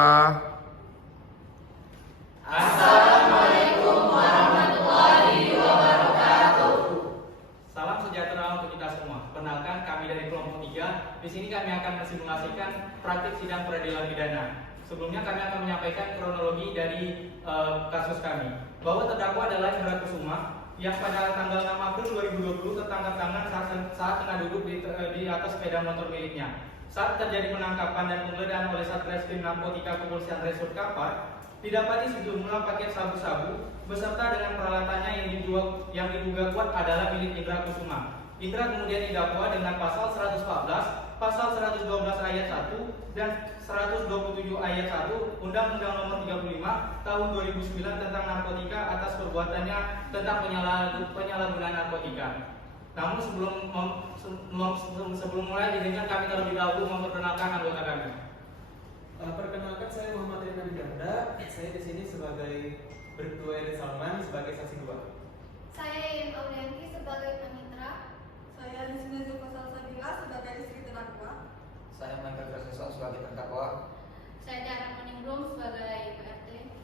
Assalamualaikum warahmatullahi wabarakatuh. Salam sejahtera untuk kita semua. Perkenalkan, kami dari kelompok 3. Di sini kami akan mensimulasikan praktik sidang peradilan pidana. Sebelumnya kami akan menyampaikan kronologi dari kasus kami. Bahwa terdakwa adalah Indra Kusuma yang pada tanggal 6 April 2020 tertangkap tangan saat tengah duduk di atas sepeda motor miliknya. Saat terjadi penangkapan dan penggeledahan oleh Satreskrim Narkotika Kepolisian Resort Kampar, didapati sejumlah paket sabu-sabu beserta dengan peralatannya yang diduga kuat adalah milik Indra Kusuma. Indra kemudian didakwa dengan pasal 114, pasal 112 ayat 1 dan 127 ayat 1 Undang-Undang Nomor 35 Tahun 2009 tentang narkotika atas perbuatannya tentang penyalahgunaan narkotika. Namun sebelum mulai izinkan kami terlebih dahulu memperkenalkan anggota kami. Perkenalkan, saya Muhammad Rifan Ganda. Saya di sini sebagai Bribtu Erin Salman sebagai saksi 2. Saya Yen Aulianti sebagai panitra. Saya di sini Zulfasal Sabila sebagai istri terdakwa. Saya Michael Graseson sebagai terdakwa. Saya Dara Meningrum sebagai PRT.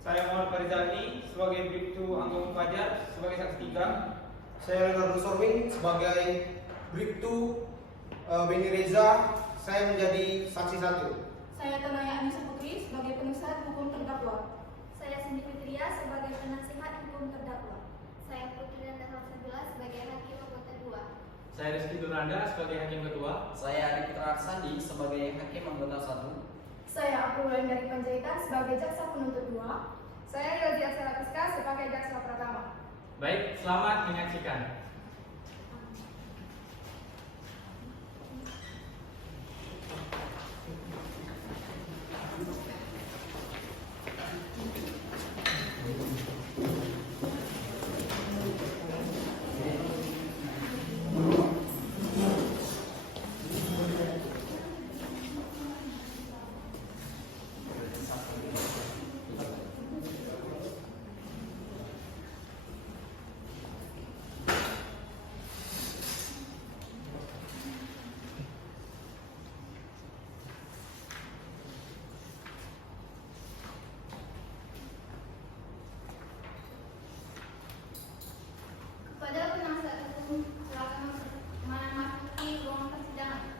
Saya Muhammad Farizali sebagai Bribtu Anggung Fajar sebagai saksi 3. Saya Leonardo Sorwin sebagai Bribtu Beni Reza, saya menjadi saksi 1. Saya Tanaya Anissa Putri sebagai penasihat hukum terdakwa. Saya Cindy Fitria sebagai penasihat hukum terdakwa. Saya Putri Randa Sabila sebagai hakim anggota 2. Saya Rizky Duranda sebagai hakim kedua. Saya Adi Putra Arsandi sebagai hakim anggota 1. Saya Abdul Lain dari Panjaitan sebagai jaksa penuntut 2. Saya Yodi Aksara Piska sebagai jaksa pertama. Baik, selamat menyaksikan. Kepada penasihat hukum, silakan memasuki ruang persidangan.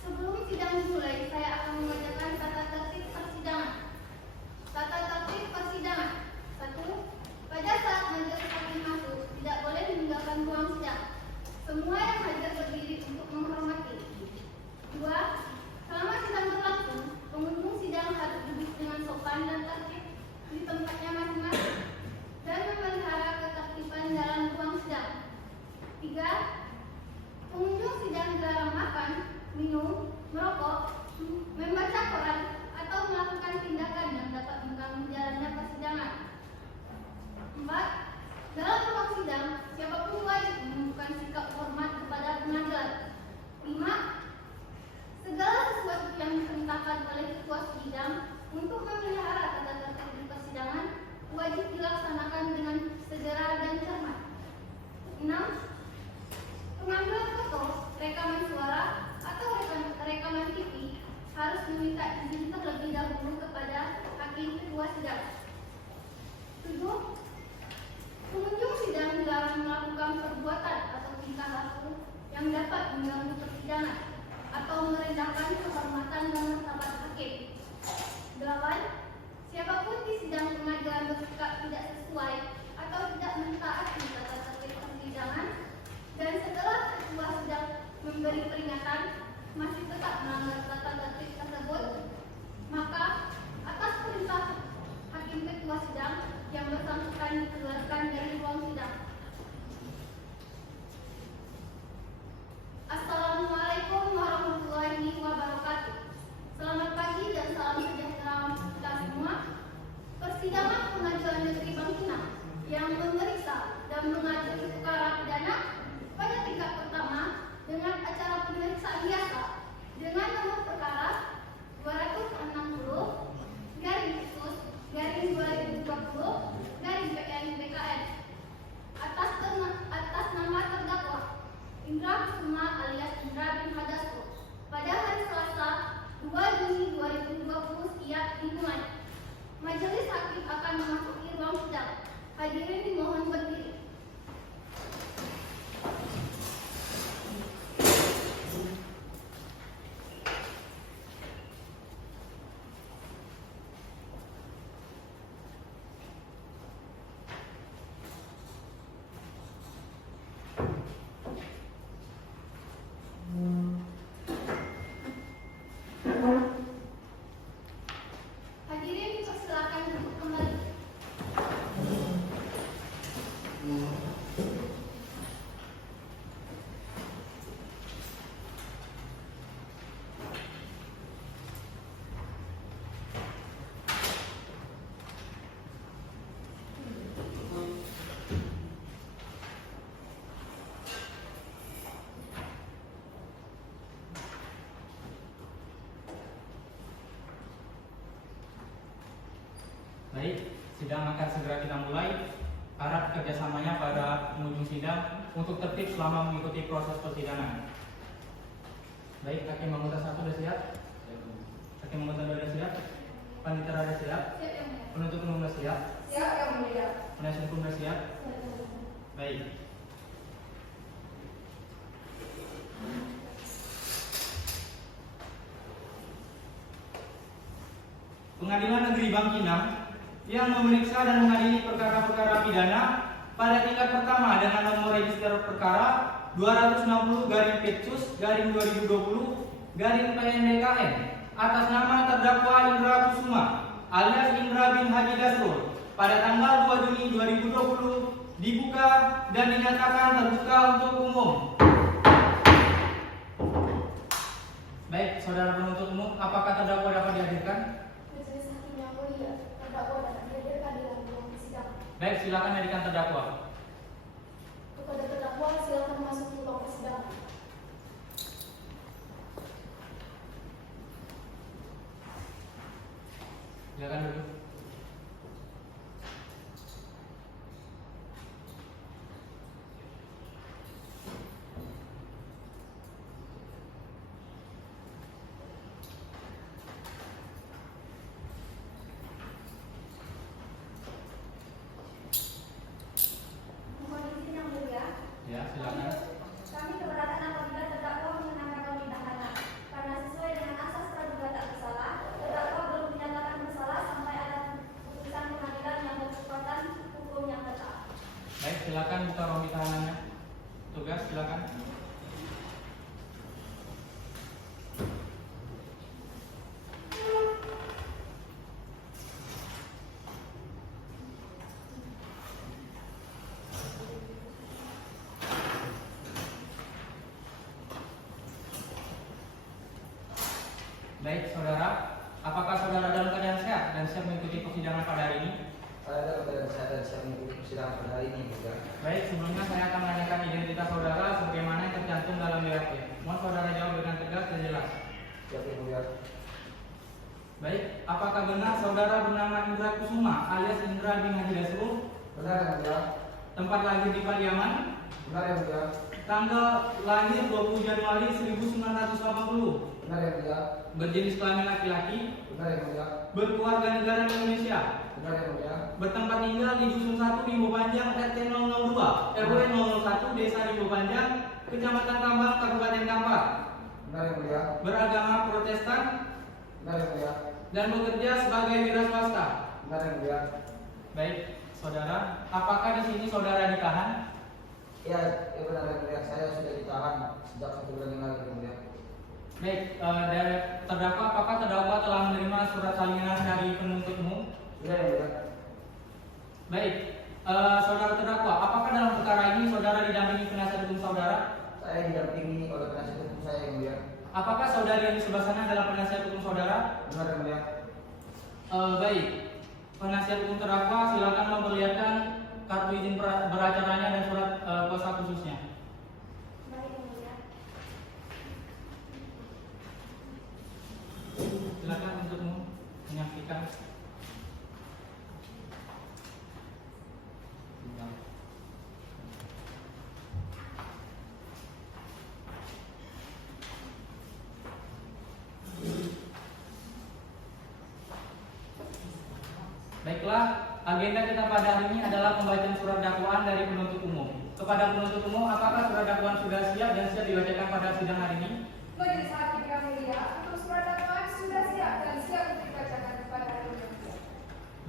Sebelum sidang dimulai, saya akan membacakan tata tertib persidangan. Tata tertib persidangan. 1. Pada saat majelis hakim masuk, tidak boleh meninggalkan ruang sidang. Semua yang hadir berdiri untuk menghormati. 2. Selama sidang berlangsung, pengunjung sidang harus duduk dengan sopan dan tertib di tempatnya masing-masing dan memelihara ketertiban dalam ruang sidang. 3. Pengunjung sidang dilarang makan, minum, merokok, membaca koran, atau melakukan tindakan yang dapat mengganggu jalannya persidangan. 4. Dalam ruang sidang, siapapun wajib menunjukkan sikap hormat kepada pengadilan. 5. Segala sesuatu yang diperintahkan oleh ketua sidang untuk memelihara tata tertib di persidangan wajib dilaksanakan dengan segera dan cermat. 6. Pengambilan foto, rekaman suara, atau rekaman TV harus meminta izin terlebih dahulu kepada hakim ketua sidang. 7. Pengunjung sidang dilarang melakukan perbuatan atau tingkah laku yang dapat mengganggu persidangan atau merendahkan kehormatan dan martabat hakim. 8. Siapapun di sidang pengadilan bersikap tidak sesuai atau tidak mentaati tata tertib persidangan dan setelah ketua sidang memberi peringatan masih tetap melanggar tata tertib tersebut, maka atas perintah hakim ketua sidang yang bersangkutan dikeluarkan dari ruang sidang. Assalamualaikum warahmatullahi wabarakatuh. Selamat pagi dan salam sejahtera untuk kita semua. Persidangan Pengadilan Negeri Bangkinang yang memeriksa dan mengadili perkara pidana pada tingkat pertama dengan acara pemeriksaan biasa dengan sidang akan segera kita mulai. Harap kerjasamanya pada penghujung sidang untuk tertib selama mengikuti proses persidangan. Baik, hakim anggota 1 sudah siap? Hakim anggota 2 sudah siap? Panitera sudah siap? Siap yang mulia. Penuntut umum sudah siap? Siap yang mulia. Penasihat hukum sudah siap? Baik. Pengadilan Negeri Bangkinang yang memeriksa dan mengadili perkara-perkara pidana pada tingkat pertama dengan nomor register perkara 260-Pets-2020-PNDKM atas nama terdakwa Indra Kusuma alias Indra bin Haji Dasrul pada tanggal 2 Juni 2020 dibuka dan dinyatakan terbuka untuk umum. Baik, saudara penuntut umum, apakah terdakwa dapat dihadirkan? Majelis hakim yang mulia, terdakwa dapat dihadirkan dalam ruang sidang. Baik, silakan hadirkan terdakwa. Kepada terdakwa silakan masuk ke ruang persidangan. Silakan duduk. Mohon izin yang mulia. Ya, silakan. Kami keberatan apabila terdakwa mengenakan kami tahanan karena sesuai dengan asas praduga tak bersalah, terdakwa belum dinyatakan bersalah sampai ada putusan pengadilan yang berkekuatan hukum yang tetap. Baik, silakan buka ruang tahanannya. Tugas, silakan. Baik, saudara, apakah saudara dalam keadaan sehat dan siap mengikuti persidangan pada hari ini? Saya dalam keadaan sehat dan siap mengikuti persidangan pada hari ini juga. Baik, sebelumnya saya akan menanyakan identitas saudara sebagaimana yang tercantum dalam BAP. Mohon saudara jawab dengan tegas dan jelas. Siap yang mulia. Baik, apakah benar saudara bernama Indra Kusuma alias Indra bin Haji Dasrul? Benar yang mulia. Tempat lahir di Pariaman? Benar yang mulia. Tanggal lahir 20 Januari 1980. Benar yang mulia. Berjenis kelamin laki-laki? Benar yang mulia. Berkeluarga negara Indonesia? Benar yang mulia. Bertempat tinggal di Dusun 1 Rimbo Panjang RT 002 RW 001 Desa Rimbo Panjang Kecamatan Kambang Kabupaten Kampar. Benar yang mulia. Beragama Protestan Benar yang mulia. dan bekerja sebagai wira swasta. Benar yang mulia. Baik, saudara, apakah di sini saudara ditahan? Ya benar yang mulia. Saya sudah ditahan sejak 1 bulan yang lalu yang mulia. Baik, dari terdakwa, apakah terdakwa telah menerima surat salinan dari penuntut umum? Sudah yang mulia. Baik, saudara terdakwa, apakah dalam perkara ini saudara didampingi penasihat hukum saudara? Saya didampingi oleh penasihat hukum saya yang mulia. Apakah saudari yang di sebelah sana adalah penasihat hukum saudara? Benar yang mulia. Baik, penasihat hukum terdakwa silakan memperlihatkan kartu izin beracaranya dan surat kuasa khususnya. Baik yang mulia. Silakan untuk menyaksikan. Baiklah, agenda kita pada hari ini adalah pembacaan surat dakwaan dari penuntut umum. Kepada penuntut umum, apakah surat dakwaan sudah siap dan siap dibacakan pada sidang hari ini? Majelis hakim yang mulia, untuk surat dakwaan sudah siap dan siap untuk dibacakan kepada hari ini.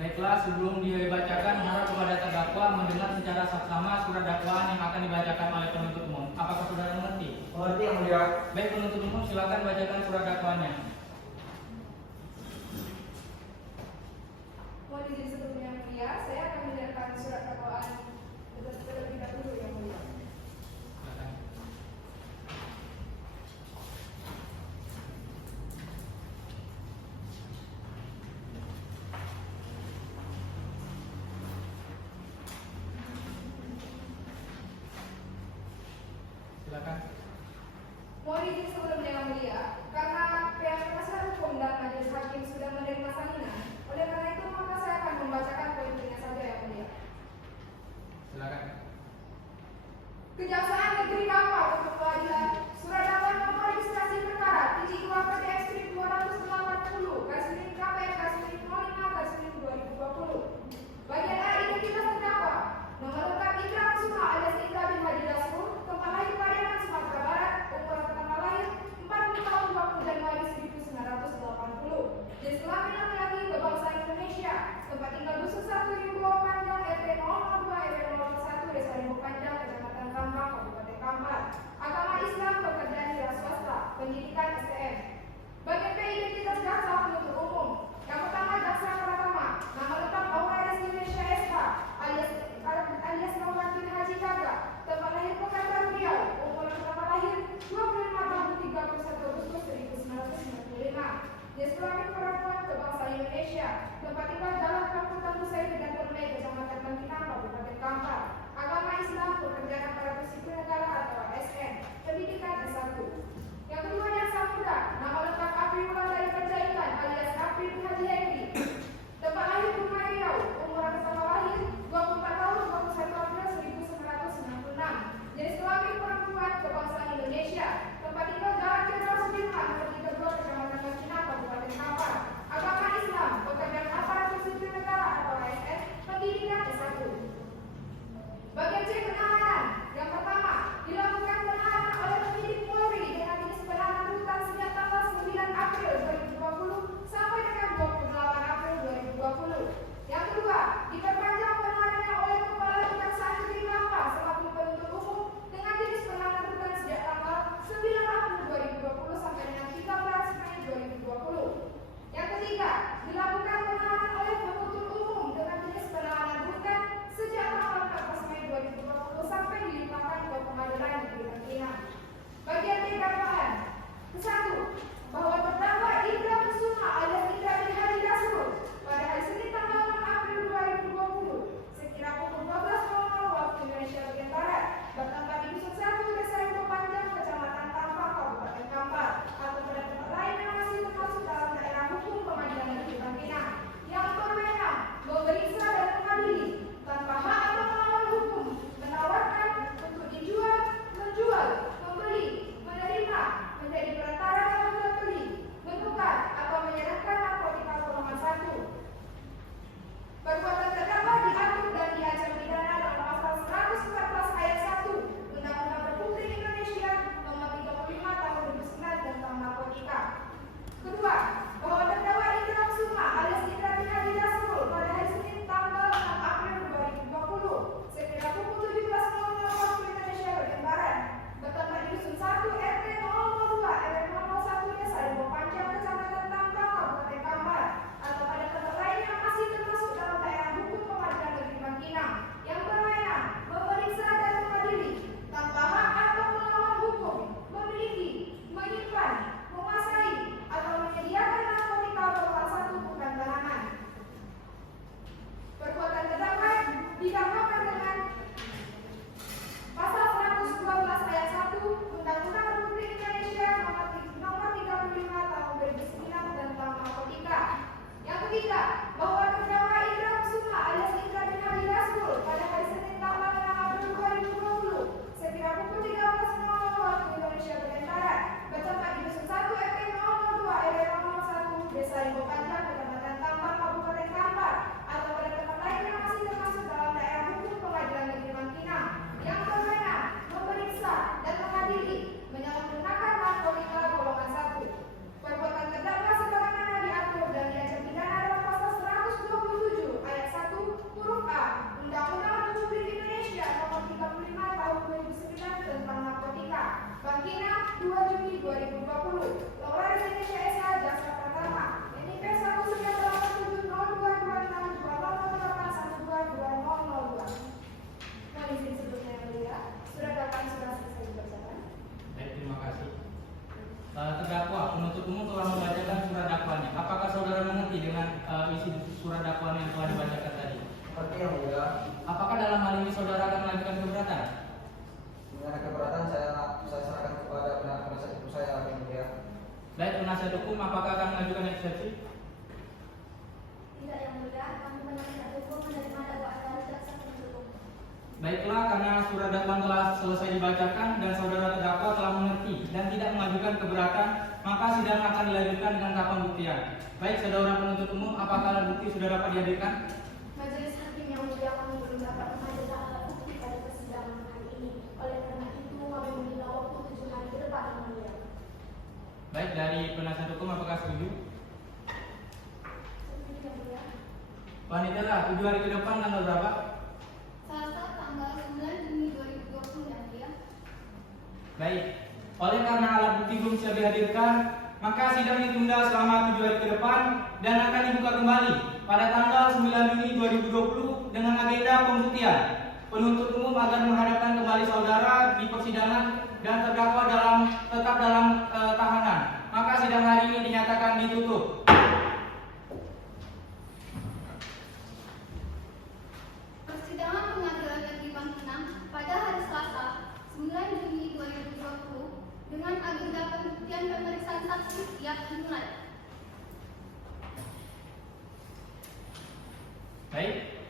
Baiklah, sebelum dibacakan, harap kepada terdakwa mendengar secara saksama surat dakwaan yang akan dibacakan oleh penuntut umum. Apakah saudara mengerti? Mengerti yang mulia. Baik, penuntut umum silakan bacakan surat dakwaannya. Mohon izin sebelumnya yang mulia, saya akan menyerahkan surat dakwaan terlebih dahulu yang mulia. Silakan. Silakan. Mohon izin sebelumnya yang mulia, karena pihak penasihat hukum dan majelis hakim sudah menerima salinan, oleh karena itu maka saya akan membacakan poin ringkas Ketiga, bahwa terdakwa Indra Kusuma alias Indra bin Hadi Rasul pada hari Senin tanggal 6 April 2020 sekira pukul 13.00 waktu Indonesia bagian Barat bertempat di Dusun 1 RT 002 RW 001 Desa Limbo Panjang, Kecamatan Tambak, Kabupaten Kampar atau pada tempat lain yang masih termasuk dalam daerah hukum Pengadilan Negeri Bangkinang yang berwenang memeriksa dan mengadili menyalahgunakan narkotika golongan 1. Perbuatan terdakwa sebagaimana diatur dan diancam pidana dalam pasal 127 ayat 1 huruf A Undang-Undang Republik Indonesia Nomor 35 Tahun 2009 tentang narkotika. Bangkinang 2 Juni 2020. Laura Indonesia SH Jaksa Pertama. NIP 198820812 Mohon izin sebelumnya yang mulia, surat dakwaan sudah selesai dibacakan. Baik, terima kasih. Terdakwa penuntut umum telah membacakan surat dakwaannya. Apakah saudara mengerti dengan isi surat dakwaan yang telah dibacakan tadi? Seperti yang mulia, Apakah dalam hal ini saudara akan mengajukan keberatan? mengenai keberatan saya serahkan kepada penasihat hukum saya yang mulia. Baik, penasihat hukum apakah akan mengajukan eksepsi? Tidak yang mulia, kami penasihat hukum menerima dakwaan dari jaksa penuntut umum. Baiklah, karena surat dakwaan telah selesai dibacakan dan saudara terdakwa telah mengerti dan tidak mengajukan keberatan, maka sidang akan dilanjutkan dengan tahap pembuktian. Baik, saudara penuntut umum, apakah alat bukti sudah dapat dihadirkan? Majelis hakim yang mulia, kami belum dapat menghadirkan alat bukti pada persidangan hari ini. Oleh karena itu, kami meminta waktu 7 hari ke depan yang mulia. Baik, dari penasihat hukum apakah setuju? Setuju yang mulia. Panitia, 7 hari ke depan tanggal berapa? Selasa tanggal 9 Juni 2020 yang mulia. Baik, oleh karena alat bukti belum bisa dihadirkan, maka sidang ditunda selama 7 hari ke depan dan akan dibuka kembali pada tanggal 9 Juni 2020 dengan agenda pembuktian. Penuntut umum agar menghadapkan kembali saudara di persidangan dan terdakwa tetap dalam tahanan. Maka sidang hari ini dinyatakan ditutup. Persidangan Pengadilan Negeri Bangkinang pada hari Selasa 9 Juni 2020 dengan agenda pembuktian pemeriksaan saksi siap dimulai. Baik.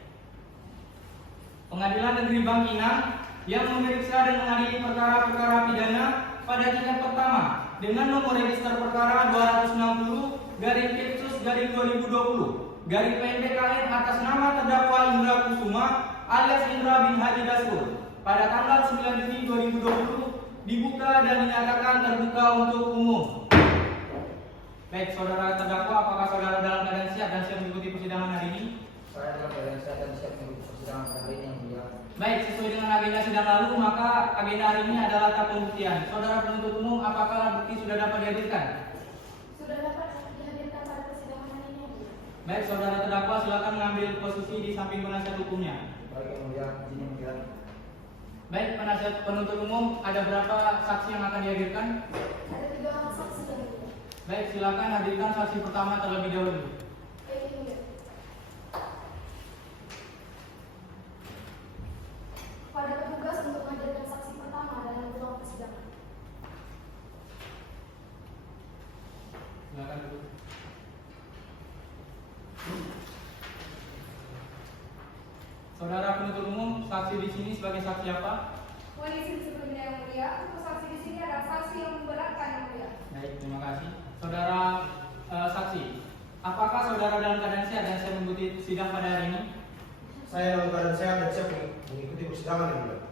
Pengadilan Negeri Bangkinang yang memeriksa dan mengadili perkara-perkara pidana pada tingkat pertama dengan nomor register perkara 260/Kepsus/2020 PMPKN atas nama terdakwa Indra Kusuma alias Indra bin Hadi Rasul pada tanggal 9 Juni 2020 dibuka dan dinyatakan terbuka untuk umum. Baik, saudara terdakwa, apakah saudara dalam keadaan siap dan siap mengikuti persidangan hari ini? Saya dalam keadaan sehat dan siap mengikuti persidangan pada hari ini yang mulia. Baik, sesuai dengan agenda sidang lalu, maka agenda hari ini adalah tahap pembuktian. Saudara penuntut umum, apakah alat bukti sudah dapat dihadirkan? Sudah dapat dihadirkan pada persidangan hari ini. Baik, saudara terdakwa silakan mengambil posisi di samping penasihat hukumnya. Baik yang mulia, izin yang mulia. Baik, penasihat penuntut umum, ada berapa saksi yang akan dihadirkan? Ada 3 orang saksi yang mulia. Baik, silakan hadirkan saksi pertama terlebih dahulu. Baik yang mulia. Pada petugas untuk menghadirkan saksi pertama dalam ruang persidangan. Silakan dulu. Saudara penuntut umum, saksi di sini sebagai saksi apa? Mohon izin sebelumnya yang mulia, untuk saksi di sini adalah saksi yang memberatkan yang mulia. Baik, terima kasih. Saudara saksi, apakah saudara dalam keadaan sehat dan siap mengikuti sidang pada hari ini? Saya dalam keadaan sehat dan siap mengikuti persidangan yang mulia.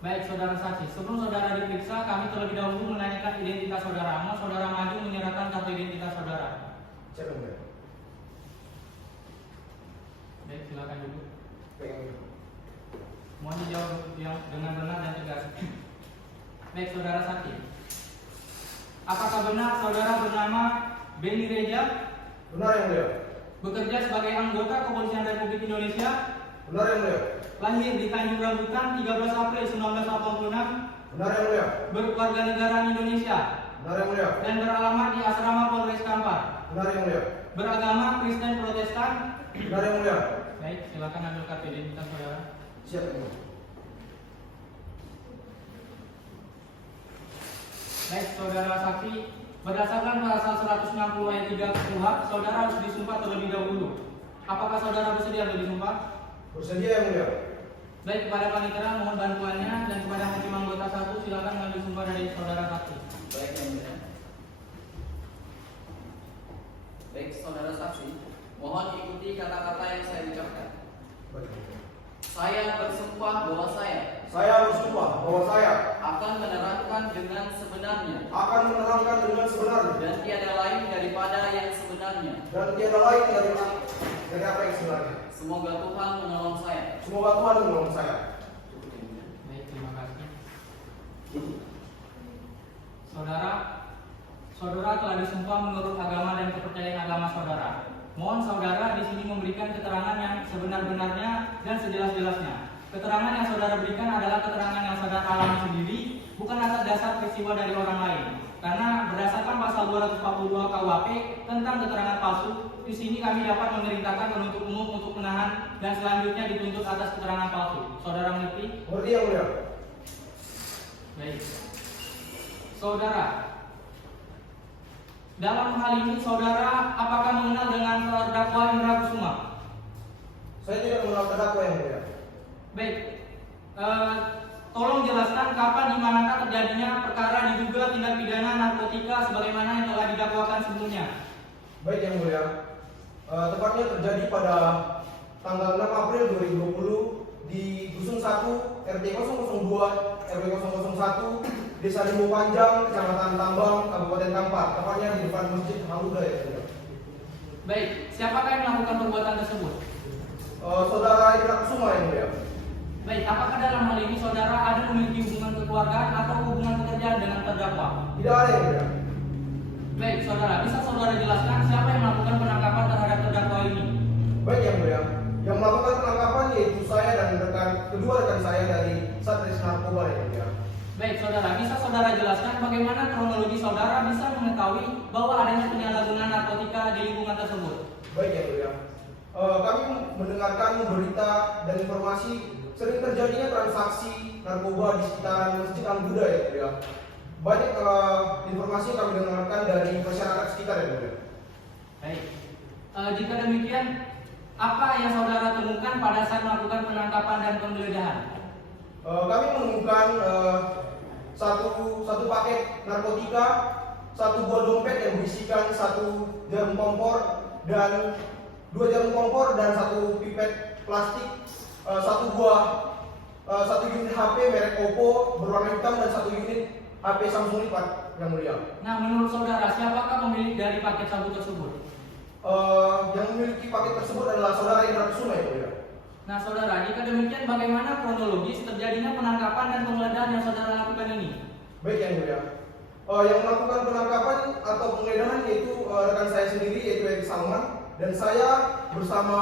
Baik, saudara saksi. Sebelum saudara diperiksa, kami terlebih dahulu menanyakan identitas saudara. Mau saudara maju menyerahkan kartu identitas saudara. Siap yang mulia. Baik, silakan dulu. Baik yang mulia. Mohon dijawab yang dengan benar dan tegas. Baik, saudara saksi. Apakah benar saudara bernama Benny Reja? Benar yang mulia. Bekerja sebagai anggota Kepolisian Republik Indonesia? Benar yang mulia. Lahir di Tanjung Rambutan 13 April 1986? Benar yang mulia. Berkeluarga negaraan Indonesia? Benar yang mulia. Dan beralamat di asrama Polres Kampar? Benar yang mulia. Beragama Kristen Protestan? Benar yang mulia. Baik, silakan ambil kartu identitas saudara. Siap yang mulia. Baik, saudara saksi, Berdasarkan pasal 160 ayat 3 KUHP, saudara harus disumpah terlebih dahulu. Apakah saudara bersedia untuk disumpah? Bersedia yang mulia. Baik, kepada panitera mohon bantuannya, dan kepada hakim anggota 1 silakan mengambil sumpah dari saudara saksi. Baik, yang mulia. Baik, saudara saksi, mohon ikuti kata-kata yang saya ucapkan. Baik. Saya bersumpah bahwa saya akan menerangkan dengan sebenarnya dan tiada lain daripada yang sebenarnya. Dari apa yang sebenarnya. Semoga Tuhan menolong saya. Baik, terima kasih. Saudara telah disumpah menurut agama dan kepercayaan agama saudara. Mohon saudara di sini memberikan keterangan yang sebenar-benarnya dan sejelas-jelasnya. Keterangan yang saudara berikan adalah keterangan yang saudara alami sendiri, bukan atas dasar peristiwa dari orang lain. Karena berdasarkan pasal 242 KUHP tentang keterangan palsu, di sini kami dapat memerintahkan penuntut umum untuk menahan dan selanjutnya dituntut atas keterangan palsu. Saudara mengerti? Mengerti yang mulia. Baik. Saudara, dalam hal ini saudara apakah mengenal dengan terdakwa Indra Kusuma? Saya tidak mengenal terdakwa yang mulia. Baik. Tolong jelaskan kapan dimanakah terjadinya perkara diduga tindak pidana narkotika sebagaimana yang telah didakwakan sebelumnya. Baik yang mulia. Tepatnya terjadi pada tanggal 6 April 2020 di Dusun 1 RT 002 RW 001 Desa Limbo Panjang, Kecamatan Tambang, Kabupaten Kampar. Tepatnya di depan Masjid Haluda ya mulia. Baik, siapakah yang melakukan perbuatan tersebut? Saudara Indra Kusuma yang mulia. Baik, apakah dalam hal ini saudara ada memiliki hubungan kekeluargaan atau hubungan pekerjaan dengan terdakwa? Tidak ada yang mulia. Baik, saudara, bisa saudara jelaskan siapa yang melakukan penangkapan terhadap terdakwa ini? Baik yang mulia. Yang melakukan penangkapan yaitu saya dan kedua rekan saya dari Satres Narkoba yang mulia. Baik, saudara, bisa saudara jelaskan bagaimana kronologi saudara bisa mengetahui bahwa adanya penyalahgunaan narkotika di lingkungan tersebut? Baik yang mulia. Kami mendengarkan berita dan informasi sering terjadinya transaksi narkoba di sekitaran Masjid Al-Huda ya mulia. Banyak informasi yang kami dengarkan dari masyarakat sekitar ya mulia. Baik. Jika demikian, apa yang saudara temukan pada saat melakukan penangkapan dan penggeledahan? Kami menemukan satu paket narkotika, satu buah dompet yang berisikan satu jarum kompor dan dua jarum kompor dan satu pipet plastik, satu unit HP merek Oppo berwarna hitam dan satu unit HP Samsung lipat yang mulia. Nah, menurut saudara, siapakah pemilik dari paket sabu tersebut? Yang memiliki paket tersebut adalah saudara Indra Kusuma yang mulia. Nah, saudara, jika demikian bagaimana kronologis terjadinya penangkapan dan penggeledahan yang saudara lakukan ini? Baik yang mulia. Yang melakukan penangkapan atau penggeledahan yaitu rekan saya sendiri yaitu Edi Salman, dan saya bersama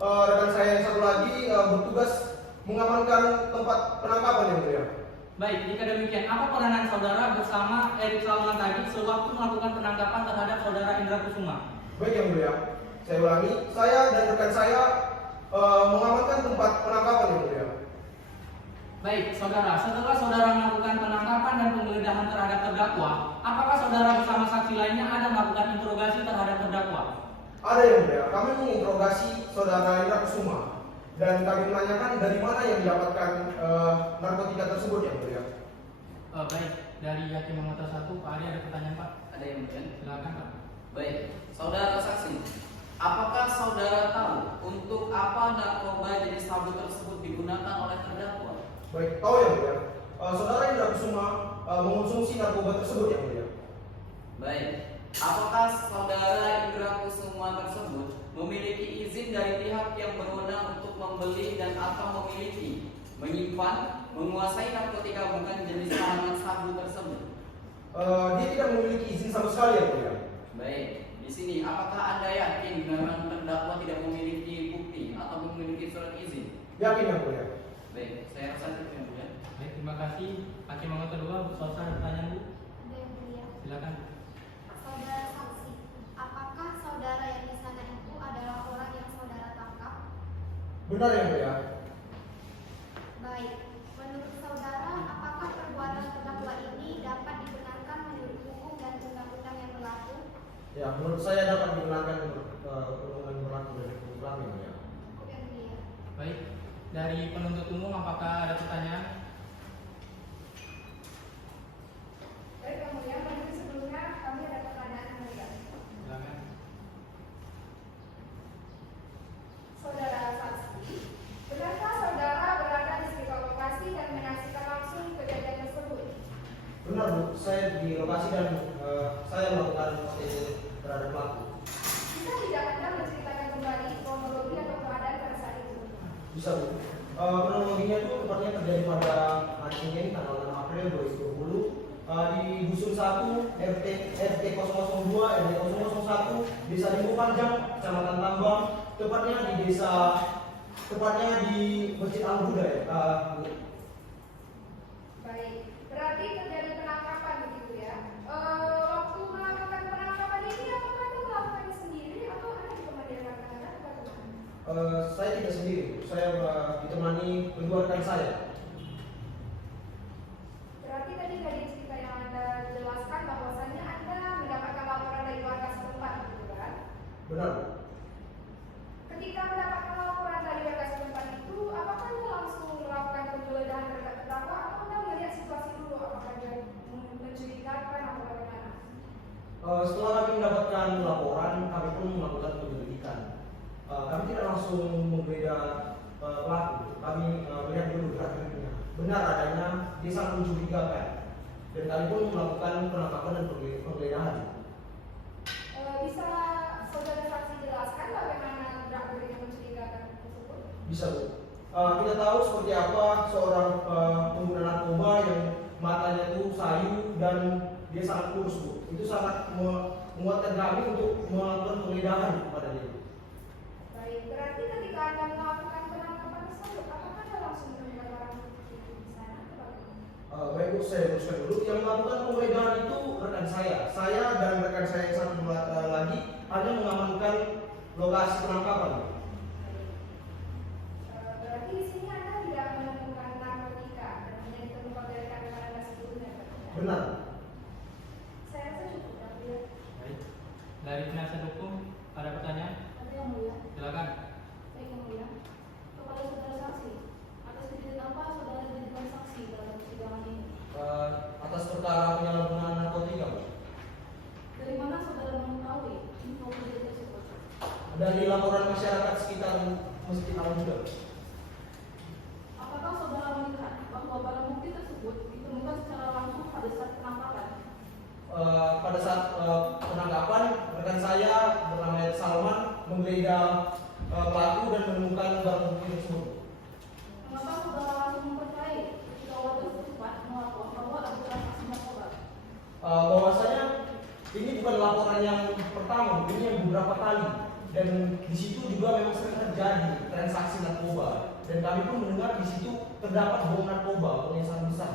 rekan saya yang satu lagi bertugas mengamankan tempat penangkapan yang mulia. Baik, jika demikian, apa peranan saudara bersama Erik Salman tadi sewaktu melakukan penangkapan terhadap saudara Indra Kusuma? Baik yang mulia. Saya ulangi, saya dan rekan saya mengamankan tempat penangkapan yang mulia. Baik, saudara, setelah saudara melakukan penangkapan dan penggeledahan terhadap terdakwa, apakah saudara bersama saksi lainnya ada melakukan interogasi terhadap terdakwa? Ada yang mulia. Kami menginterogasi saudara Indra Kusuma dan kami menanyakan dari mana yang mendapatkan narkotika tersebut yang mulia. Baik, dari hakim anggota 1, Pak Ali ada pertanyaan Pak? Ada yang mulia? Silakan Pak. Baik, saudara saksi, apakah saudara tahu untuk apa narkoba jenis sabu tersebut digunakan oleh terdakwa? Baik, tahu yang mulia. Saudara Indra Kusuma mengonsumsi narkoba tersebut yang mulia. Baik, apakah saudara Indra Kusuma tersebut memiliki izin dari pihak yang berwenang untuk membeli dan atau memiliki, menyimpan, menguasai narkotika bukan jenis tanaman sabu tersebut? Dia tidak memiliki izin sama sekali yang mulia. Baik, di sini apakah Anda yakin dengan terdakwa tidak memiliki bukti atau memiliki surat izin? Yakin yang mulia. Baik, saya rasa cukup yang mulia. Baik, terima kasih. Hakim anggota 2, Bu Salsa ada pertanyaan Bu? Ada yang mulia. Silakan. Saudara saksi, apakah saudara yang di sana itu adalah orang yang saudara tangkap? Benar yang mulia. Baik, menurut saudara, apakah perbuatan terdakwa ini dapat dibenarkan menurut hukum dan undang-undang Ya, menurut saya dapat digunakan perlindungan berlaku dari pelaku ya. Cukup yang mulia. Baik, dari penuntut umum apakah ada pertanyaan? Baik, Yang Mulia, majelis sebelumnya kami ada pertanyaan yang mulia. Silakan. Saudara saksi, benarkah saudara berada di sekitar lokasi dan menyaksikan langsung kejadian tersebut? Benar Bu, saya di lokasi dan saya melakukan OTT terhadap pelaku. Bisa tidak Anda menceritakan kembali kronologi atau keadaan pada saat itu? Bisa Bu. Kronologinya itu tepatnya terjadi pada hari Senin tanggal 6 April 2020 di Dusun 1 RT 002 RT 001 Desa Limbu Panjang, Kecamatan Tambang, tepatnya di Masjid Al-Huda ya. Bu. Baik, berarti terjadi penangkapan begitu ya. Waktu melakukan penangkapan ini apakah Anda melakukannya sendiri atau Anda ditemani rekan-rekan Anda atau bagaimana? Saya tidak sendiri, saya ditemani kedua rekan saya. Berarti tadi dari cerita yang Anda jelaskan bahwasannya Anda mendapatkan laporan dari warga setempat gitu kan? Benar Bu. Ketika mendapatkan laporan dari warga setempat itu, apakah Anda langsung melakukan penggeledahan terhadap terdakwa atau Anda melihat situasi dulu apakah dia mencurigakan atau bagaimana? Setelah kami mendapatkan laporan, kami pun melakukan penyelidikan. Kami tidak langsung menggeledah pelaku, kami melihat dulu gerak-geriknya. Benar adanya dia sangat mencurigakan, dan kami pun melakukan penangkapan dan penggeledahan. Bisa saudara saksi jelaskan bagaimana gerak-gerik yang mencurigakan tersebut? Bisa Bu. Kita tahu seperti apa seorang pengguna narkoba yang matanya itu sayu dan dia sangat kurus Bu. Itu sangat menguatkan kami untuk melakukan penggeledahan kepada dia. Baik, berarti ketika Anda melakukan penangkapan tersebut, apakah Anda langsung menemukan barang bukti di sana atau bagaimana? Baik Bu, saya teruskan dulu. Yang melakukan penggeledahan itu rekan saya. Saya dan rekan saya yang satu lagi hanya mengamankan lokasi penangkapan. Berarti di sini Anda tidak menemukan narkotika dan hanya ditemukan dari rekan-rekan Anda sebelumnya. Benar. Saya rasa cukup ya, Bu, ya. Baik. Dari penasihat hukum ada pertanyaan? Ada yang mulia. Silakan. Baik, Yang Mulia. Kepada saudara saksi, atas kejadian apa saudara dijadikan saksi dalam persidangan ini? Atas perkara penyalahgunaan narkotika Bu. Dari mana saudara mengetahui info kejadian tersebut? Dari laporan masyarakat sekitar Masjid Al-Huda. Apakah saudara melihat bahwa barang bukti tersebut ditemukan secara langsung pada saat penangkapan? Pada saat penangkapan, rekan saya bernama Salman menggeledah pelaku dan menemukan barang bukti tersebut. Mengapa saudara langsung mempercayai ketika warga setempat melapor bahwa ada transaksi narkoba? Bahwasanya ini bukan laporan yang pertama, ini yang beberapa kali, dan di situ juga memang sering terjadi transaksi narkoba, dan kami pun mendengar di situ terdapat bom narkoba yang sangat besar.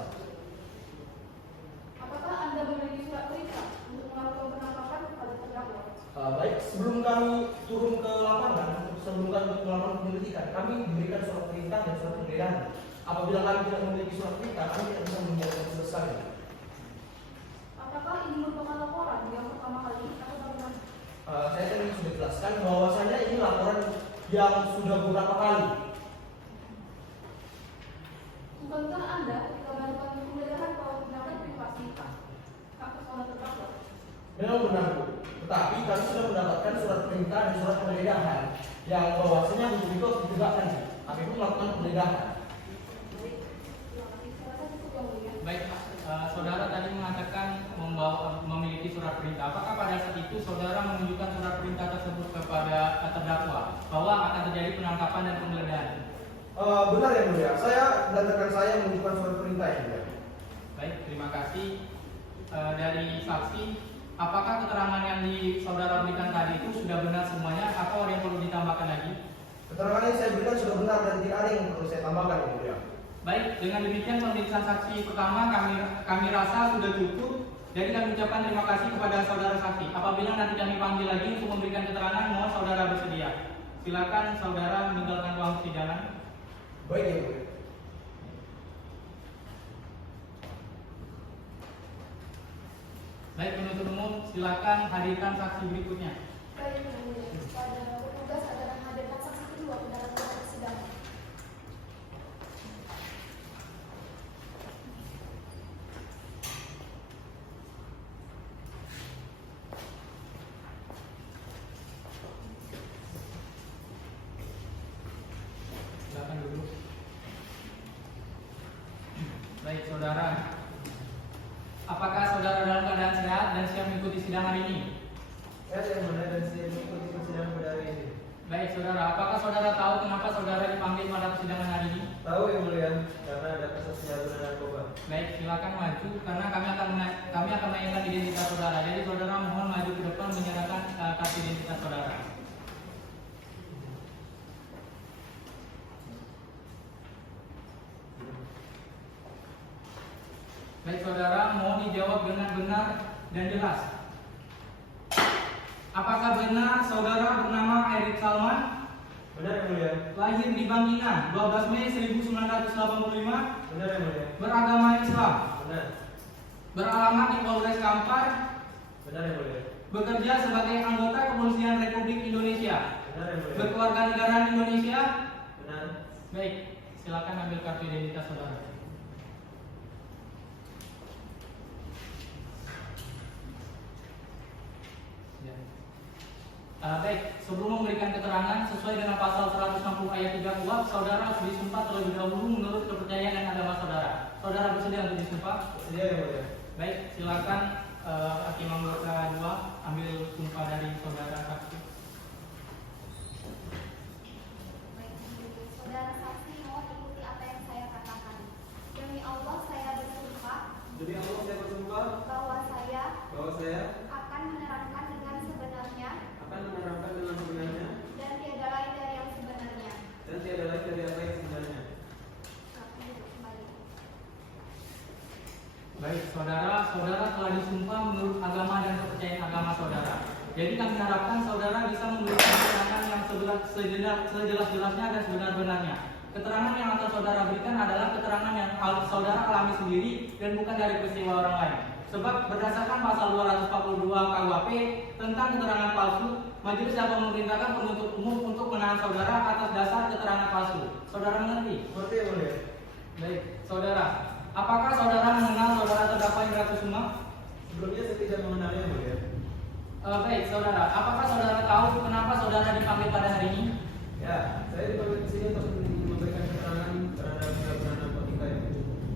Apakah Anda memiliki surat perintah untuk melakukan penangkapan kepada terdakwa? Baik, sebelum kami turun ke lapangan, sebelum kami melakukan penyelidikan, kami diberikan surat perintah dan surat penggeledahan. Apabila kami tidak memiliki surat perintah, kami tidak bisa membuatnya selesai. Apakah ini merupakan laporan yang pertama kali atau bagaimana? Saya tadi sudah jelaskan bahwasanya ini laporan yang sudah beberapa kali. Bukankah Anda ketika melakukan penggeledahan bahwa terdapat privasi hak personal terdakwa? Memang benar Bu, tetapi kami sudah mendapatkan surat perintah dan surat penggeledahan yang bahwasanya untuk itu harus ditegakkan. Kami pun melakukan penggeledahan. Baik, terima kasih. Saya rasa cukup Yang Mulia. Baik, saudara tadi mengatakan memiliki surat perintah. Apakah pada saat itu saudara menunjukkan surat perintah tersebut kepada terdakwa bahwa akan terjadi penangkapan dan penggeledahan? Benar Yang Mulia, saya dan rekan saya menunjukkan surat perintah Yang Mulia. Baik, terima kasih. Dari saksi, apakah keterangan yang saudara berikan tadi itu sudah benar semuanya atau ada yang perlu ditambahkan lagi? Keterangan yang saya berikan sudah benar dan tidak ada yang perlu saya tambahkan Yang Mulia. Baik, dengan demikian pemeriksaan saksi pertama kami rasa sudah cukup. Jadi kami ucapkan terima kasih kepada saudara saksi. Apabila nanti kami panggil lagi untuk memberikan keterangan, mohon saudara bersedia. Silakan saudara meninggalkan ruang persidangan. Baik Yang Mulia. Baik, penuntut umum silakan hadirkan saksi berikutnya. Baik, Yang Mulia. Pada petugas adalah hadirkan saksi kedua pada dalam persidangan. Silakan duduk. Baik, saudara. Apakah saudara dalam keadaan sehat dan siap mengikuti sidang hari ini? Ya, Yang Mulia, dan saya mengikuti persidangan pada hari ini. Baik, saudara. Apakah saudara tahu kenapa saudara dipanggil pada persidangan hari ini? Tahu, Yang Mulia, karena ada kasus penyalahgunaan narkoba. Baik, silakan maju karena kami akan menanyakan identitas saudara. Jadi saudara mohon maju ke depan menyerahkan kartu identitas saudara. Baik, saudara, mohon dijawab dengan benar dan jelas. Apakah benar saudara bernama Erik Salman? Benar, Yang Mulia. Lahir di Bangkinang 12 Mei 1985, Benar, Yang Mulia. beragama Islam, Benar. beralamat di Polres Kampar, Benar, Yang Mulia. bekerja sebagai anggota Kepolisian Republik Indonesia, Benar, Yang Mulia. berkeluarga negaraan Indonesia. Benar. Baik, silakan ambil kartu identitas saudara. Ya. Baik, sebelum memberikan keterangan sesuai dengan pasal 160 ayat 3 KUHP, saudara harus disumpah terlebih dahulu menurut kepercayaan dan agama saudara. Saudara bersedia untuk disumpah? Bersedia, Yang Mulia. Baik, silakan Hakim Anggota 2 ambil sumpah dari saudara saksi. Baik, saudara saksi mohon ikuti apa yang saya katakan. Demi Allah saya bersumpah Demi Allah, saya bersumpah bahwa saya bahwa saya akan menerangkan dengan sebenarnya akan menerangkan dengan sebenarnya dan tiada lain dari yang sebenarnya. dan tiada lain dari apa yang sebenarnya. Silakan duduk kembali. Baik, saudara telah disumpah menurut agama dan kepercayaan agama saudara. Jadi kami harapkan saudara bisa memberikan keterangan yang sejelas-jelasnya dan sebenar-benarnya. Keterangan yang akan saudara berikan adalah keterangan yang saudara alami sendiri dan bukan dari peristiwa orang lain. Sebab berdasarkan pasal 242 KUHP tentang keterangan palsu, majelis dapat memerintahkan penuntut umum untuk menahan saudara atas dasar keterangan palsu. Saudara mengerti? Seperti, Yang Mulia. Baik, saudara. Apakah saudara mengenal saudara terdakwa Indra Kusuma? Sebelumnya saya tidak mengenalnya, Yang Mulia. Baik, saudara. Apakah saudara tahu kenapa saudara dipanggil pada hari ini? Ya, saya dipanggil ke sini untuk memberikan keterangan terhadap penyalahgunaan narkotika ini.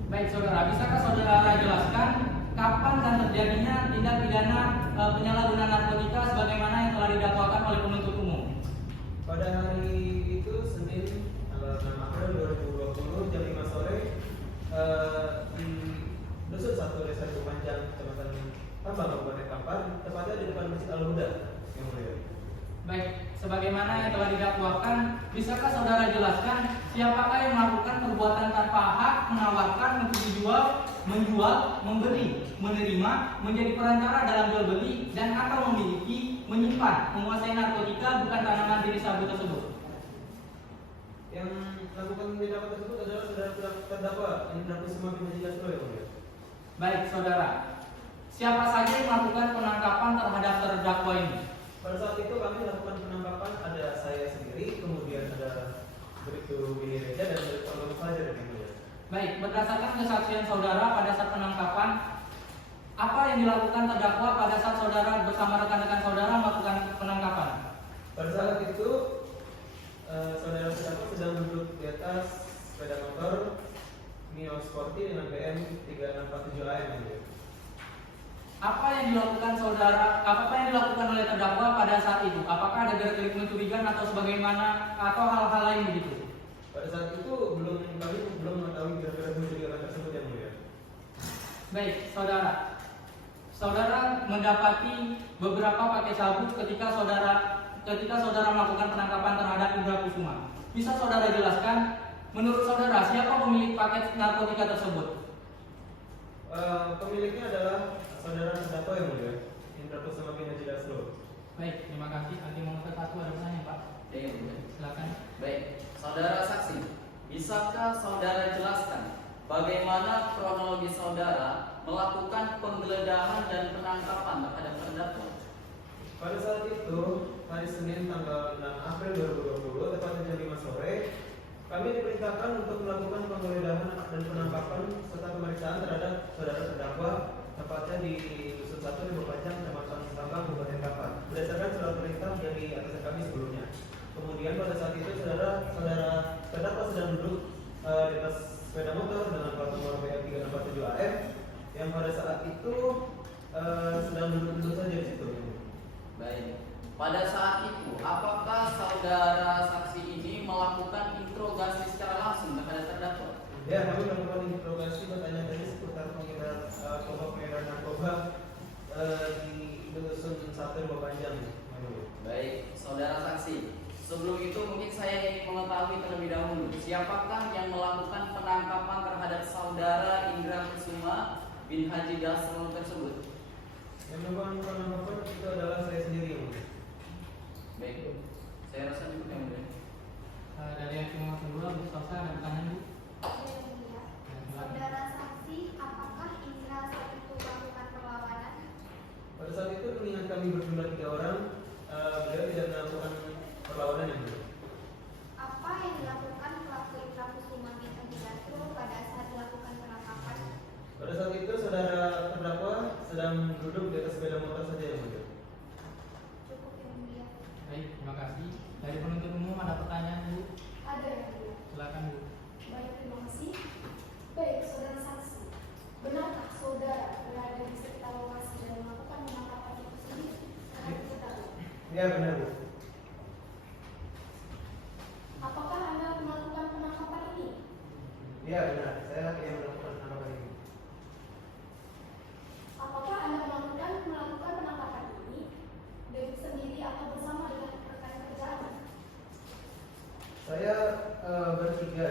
Baik, saudara. Bisakah saudara jelaskan kapan dan terjadinya tindak pidana penyalahgunaan narkotika sebagaimana yang telah didakwakan oleh penuntut umum? Pada hari itu Senin tanggal 6 April 2020 jam 5 sore di Dusun 1 Desa Panjang, Kecamatan Tambang, Kabupaten Kampar, tepatnya di depan Masjid Al-Huda, Yang Mulia. Baik, sebagaimana yang telah didakwakan, bisakah saudara jelaskan siapakah yang melakukan perbuatan tanpa hak menawarkan untuk dijual, menjual, membeli, menerima, menjadi perantara dalam jual beli dan atau memiliki, menyimpan, menguasai narkotika bukan tanaman jenis sabu tersebut? Yang melakukan tindakan tersebut adalah saudara terdakwa Indra Kusuma bin Haji Laslo, Yang Mulia. Baik, saudara. Siapa saja yang melakukan penangkapan terhadap terdakwa ini? Pada saat itu kami lakukan penangkapan, ada saya sendiri, kemudian ada Bribtu Willy Reza dan Bribtu Alun Fajar, Yang Mulia. Baik, berdasarkan kesaksian saudara pada saat penangkapan, apa yang dilakukan terdakwa pada saat saudara bersama rekan-rekan saudara melakukan penangkapan? Pada saat itu saudara terdakwa sedang duduk di atas sepeda motor Mio Sporty dengan BM 3647A, Yang Mulia. Apa yang dilakukan oleh terdakwa pada saat itu? Apakah ada gerak-gerik mencurigakan atau sebagaimana atau hal-hal lain begitu? Pada saat itu kami belum mengetahui gerak-gerik mencurigakan tersebut, Yang Mulia. Baik, saudara. Saudara mendapati beberapa paket sabu ketika saudara melakukan penangkapan terhadap Indra Kusuma. Bisa saudara jelaskan, menurut saudara siapa pemilik paket narkotika tersebut? Pemiliknya adalah saudara terdakwa, Yang Mulia, Indra Kusuma bin Haji Laslo. Baik, terima kasih. Hakim nomor 1 ada pertanyaan, Pak. Iya, Silakan. baik. Saudara saksi, bisakah saudara jelaskan bagaimana kronologi saudara melakukan penggeledahan dan penangkapan terhadap terdakwa. Pada saat itu, hari Senin tanggal 6 April 2020, tepatnya jam 5 sore, kami diperintahkan untuk melakukan penggeledahan dan penangkapan serta pemeriksaan terhadap saudara terdakwa, tepatnya di Dusun 1 Lembah Panjang, Kecamatan Sambang, Kabupaten Kampar, berdasarkan surat perintah dari atasan kami sebelumnya. Kemudian pada saat itu saudara terdakwa sedang duduk di atas sepeda motor dengan plat nomor BM 3647 AF yang pada saat itu sedang duduk-duduk saja di situ. Baik. Pada saat itu, apakah saudara saksi ini melakukan interogasi secara langsung kepada terdakwa? Ya, kami melakukan interogasi bertanya-tanya seputar pengedar narkoba di Dusun 1 Lembah Panjang. Baik, saudara saksi. Sebelum itu mungkin saya ingin mengetahui terlebih dahulu siapakah yang melakukan penangkapan terhadap saudara Indra Kusuma bin Haji Dasrul tersebut? Yang melakukan penangkapan itu adalah saya sendiri. Baik, saya rasa cukup yang mulia. Dari yang kedua, Bu Salsa ada pertanyaan, Bu? Yang mulia, saudara saksi, apakah Indra saat itu melakukan perlawanan? Pada saat itu mengingat kami berjumlah 3 orang, beliau tidak melakukan perlawanan yang benar. Apa yang dilakukan pelaku Indra Kusuma bin Haji Dasrul pada saat dilakukan penangkapan? Pada saat itu saudara terdakwa sedang duduk di atas sepeda motor saja yang mulia. Cukup yang mulia. Baik, terima kasih. Dari penuntut umum ada pertanyaan, Bu? Ada yang mulia. Silakan, Bu. Baik, terima kasih. Baik, saudara saksi. Benarkah saudara berada di sekitar lokasi dan melakukan penangkapan itu sendiri? Terhadap terdakwa? Ya benar, Bu. Apakah Anda melakukan penangkapan ini? Ya benar, saya yang melakukan penangkapan ini. Apakah Anda melakukan penangkapan ini sendiri atau bersama dengan rekan kerja Anda? Saya bertiga,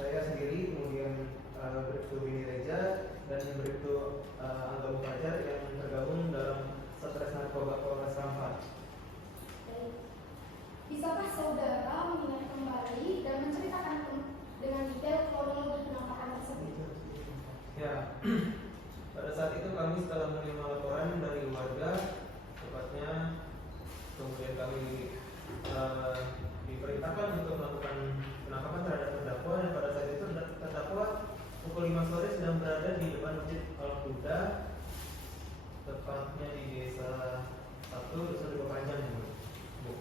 saya sendiri, kemudian berikut Bini Reja dan berikut anggota Fajar yang tergabung dalam Satres Narkoba Polres Kampar. Baik. Bisakah saudara mengingat kembali dan menceritakan dengan detail kronologi penangkapan tersebut? Ya, pada saat itu kami setelah menerima laporan dari warga, tepatnya kemudian kami diperintahkan untuk melakukan penangkapan terhadap terdakwa dan pada saat itu terdakwa pukul 5 sore sedang berada di depan Masjid Al-Huda, tepatnya di desa 1 Dusun Lembah Panjang, Bu.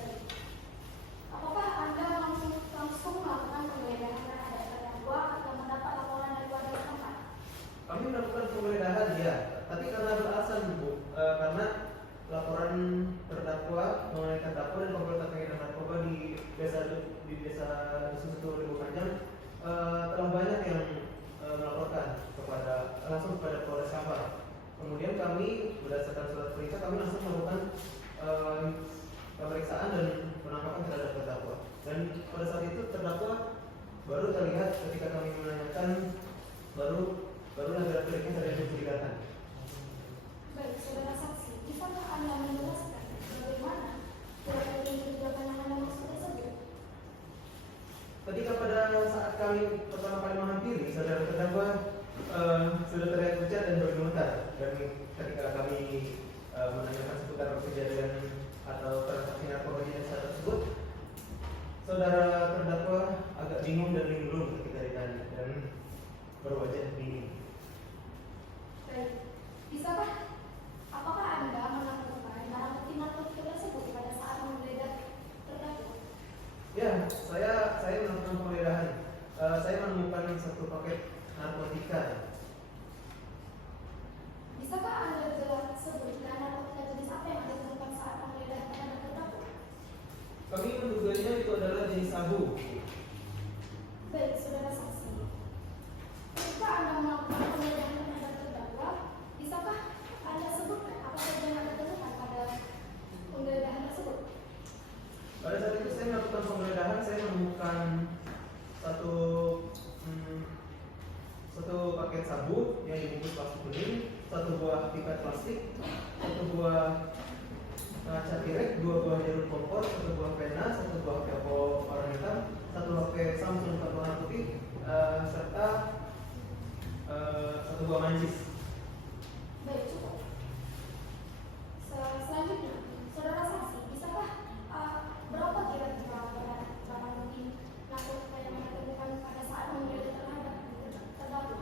Baik. Apakah Anda langsung melakukan penggeledahan terhadap terdakwa atau mendapat laporan dari warga setempat? Kami melakukan penggeledahan ya, tapi karena beralasan, Bu, karena laporan terdakwa mengenai terdakwa dan penggunaan pengedar narkoba di desa Dusun 1 Lembah Panjang telah banyak yang melaporkan langsung kepada Polres Kampar. Kemudian kami berdasarkan surat perintah kami langsung melakukan pemeriksaan dan penangkapan terhadap terdakwa. Dan pada saat itu terdakwa baru terlihat ketika kami menanyakan baru gerak-geriknya terlihat mencurigakan. Baik, saudara saksi, bisakah Anda menjelaskan bagaimana gerak-gerik kegiatan yang Anda maksud tersebut? Ketika pada saat kami pertama kali menghampiri, saudara terdakwa sudah terlihat pucat dan bergemetar. Dan ketika kami menanyakan seputar kejadian atau transaksi narkoba jenis tersebut, saudara terdakwa agak bingung dan linglung ketika ditanya dan berwajah dingin. Baik, apakah Anda melakukan barang bukti narkotika tersebut pada saat menggeledah terdakwa? Ya, saya melakukan penggeledahan. Saya menemukan satu paket narkotika. Bisakah Anda jelas sebutkan narkotika jenis apa yang Anda temukan saat menggeledah terhadap terdakwa? Kami menduganya itu adalah jenis sabu. Baik, saudara saksi. Ketika Anda melakukan penggeledahan terhadap terdakwa, bisakah Anda sebutkan apa saja yang Anda temukan pada penggeledahan tersebut? Pada saat itu saya melakukan penggeledahan, saya menemukan satu paket sabu yang dibungkus plastik kuning, satu buah pipet plastik, satu buah kaca pirek, 2 buah jarum kompor, 1 buah pena, 1 buah kepo warna hitam, 1 HP Samsung berwarna putih, serta satu buah mancis. Baik, cukup. Selanjutnya, saudara saksi, bisakah berapa kira-kira barang bukti yang ditemukan pada saat menggeledah terhadap terdakwa?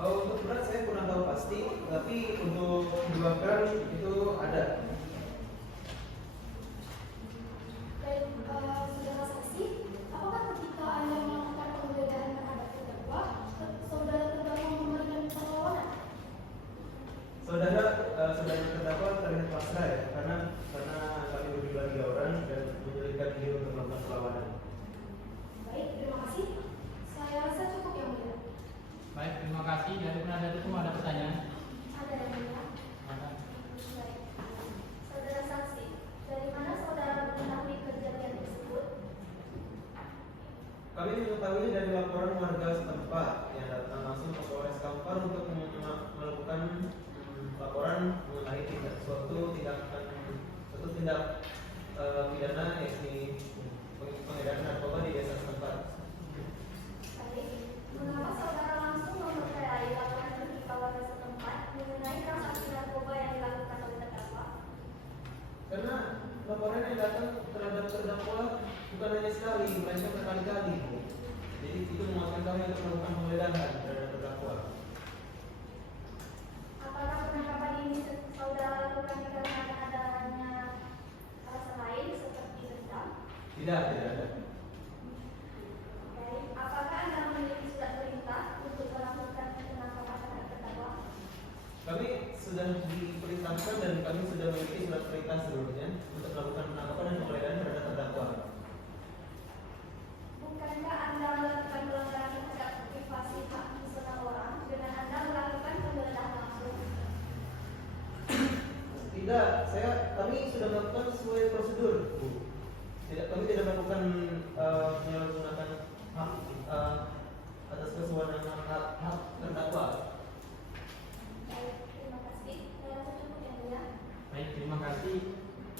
Untuk berat saya kurang tahu pasti, tapi untuk dibakar itu ada. Baik, saudara saksi, apakah ketika Anda melakukan penggeledahan terhadap terdakwa, saudara terdakwa memberikan perlawanan? Saudara terdakwa terlihat pasrah ya, karena kami berjumlah 3 orang dan menyulitkan diri untuk melakukan perlawanan. Baik, terima kasih. Saya rasa cukup yang mulia. Baik, terima kasih. Dari penasihat hukum ada pertanyaan? Ada yang mulia. Ada. Baik. Saudara saksi, dari mana saudara mengetahui kejadian tersebut? Kami mengetahui dari laporan warga setempat yang datang langsung ke Polres Kampar untuk melakukan laporan mengenai suatu tindak pidana yakni pengedaran narkoba di desa setempat. Baik. Mengapa saudara langsung mempercayai laporan ketika warga setempat mengenai transaksi narkoba yang dilakukan oleh terdakwa? Karena laporan yang datang terhadap terdakwa bukan hanya sekali, melainkan berkali-kali. Jadi itu menguatkan kami untuk melakukan penggeledahan terhadap terdakwa. Apakah penangkapan ini saudara lakukan dikarenakan adanya alasan lain seperti dendam? Tidak ada. Baik. Apakah Anda memiliki surat perintah untuk melakukan penangkapan terhadap terdakwa? Kami sudah diperintahkan dan kami sudah memiliki surat perintah sebelumnya untuk melakukan penangkapan dan penggeledahan terhadap terdakwa. Bukankah Anda melakukan pelanggaran terhadap privasi hak personal orang dengan Anda melakukan penggeledahan langsung? Tidak, kami sudah melakukan sesuai prosedur, Bu. Kami tidak melakukan menyalahgunakan hak atas kesewenangan hak terdakwa. Baik, terima kasih. Saya cukup yang mulia. Baik, terima kasih.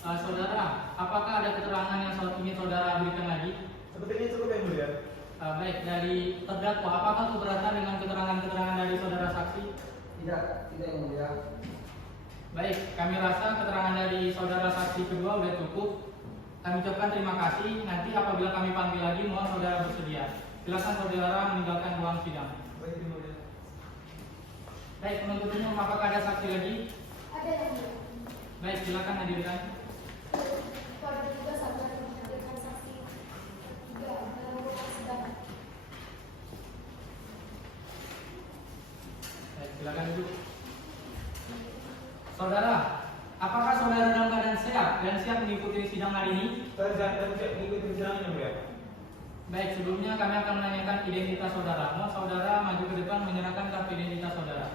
Saudara, apakah ada keterangan yang ingin saudara berikan lagi? Sepertinya cukup yang mulia. Baik, dari terdakwa, apakah keberatan dengan keterangan-keterangan dari saudara saksi? Tidak yang mulia. Baik, kami rasa keterangan dari saudara saksi kedua sudah cukup. Kami ucapkan terima kasih. Nanti apabila kami panggil lagi, mohon saudara bersedia. Silakan saudara meninggalkan ruang sidang. Baik, yang mulia. Baik, penuntut umum, apakah ada saksi lagi? Ada yang mulia. Baik, silakan hadirkan. Keluarga juga saudara menghadirkan saksi ketiga dalam ruang persidangan. Baik, silakan duduk. Saudara, apakah saudara dalam keadaan sehat dan siap mengikuti sidang hari ini? Saya siap mengikuti sidang yang mulia. Baik, sebelumnya kami akan menanyakan identitas saudara. Mohon saudara maju ke depan menyerahkan kartu identitas saudara.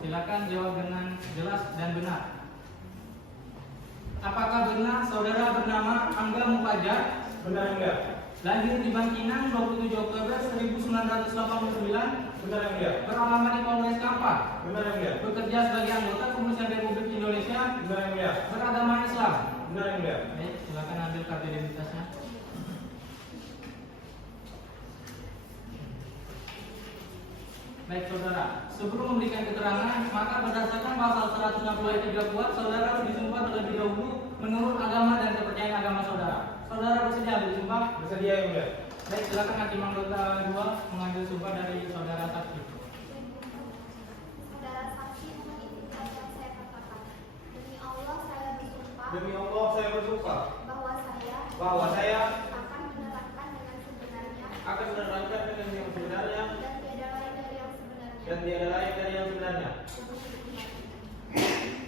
Silakan jawab dengan jelas dan benar. Apakah benar saudara bernama Angga Mufajar? Benar enggak? Lahir di Bangkinang 27 Oktober 1989. Benar enggak? Beralamat di Polres Kampar. Benar enggak? Bekerja sebagai anggota Kepolisian Republik Indonesia. Benar enggak? Beragama Islam. Benar enggak? Baik, silakan ambil kartu identitasnya. Baik saudara, sebelum memberikan keterangan, maka berdasarkan pasal 160 ayat 3 kuat, saudara harus disumpah terlebih dahulu menurut agama dan kepercayaan agama saudara. Saudara bersedia bersumpah? Bersedia yang mulia. Baik, silakan hakim anggota 2 mengambil sumpah dari saudara saksi. Saudara saksi mengizinkan yang saya katakan. Demi Allah saya bersumpah Demi Allah saya bersumpah bahwa saya akan menerangkan dengan sebenarnya menerangkan dengan yang sebenarnya dan tiada lain dari yang sebenarnya. dan tiada lain dari yang sebenarnya.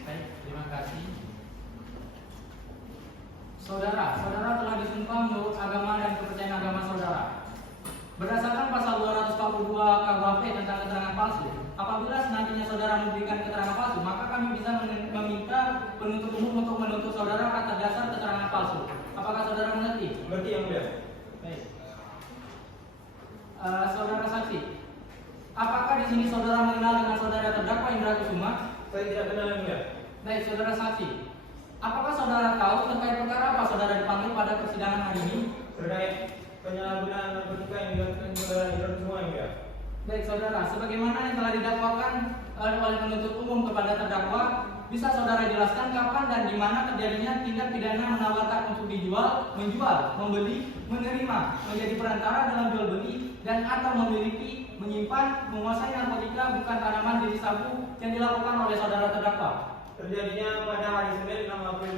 Baik, terima kasih. Saudara telah disumpah menurut agama dan kepercayaan agama saudara. Berdasarkan pasal 242 KUHP tentang keterangan palsu, apabila nantinya saudara memberikan keterangan palsu, maka kami bisa meminta penuntut umum untuk menuntut saudara atas dasar keterangan palsu. Apakah saudara mengerti? Mengerti yang mulia. Baik. Saudara saksi, apakah di sini saudara mengenal dengan saudara terdakwa Indra Kusuma? Saya tidak kenal yang mulia. Baik, saudara saksi. Apakah saudara tahu terkait perkara apa saudara dipanggil pada persidangan hari ini? Terkait penyalahgunaan narkotika yang dilakukan saudara Indra semua yang mulia. Baik saudara, sebagaimana yang telah didakwakan oleh penuntut umum kepada terdakwa, bisa saudara jelaskan kapan dan di mana terjadinya tindak pidana menawarkan untuk dijual, menjual, membeli, menerima, menjadi perantara dalam jual beli dan atau memiliki, menyimpan, menguasai narkotika bukan tanaman jenis sabu yang dilakukan oleh saudara terdakwa? Terjadinya pada hari Senin 6 April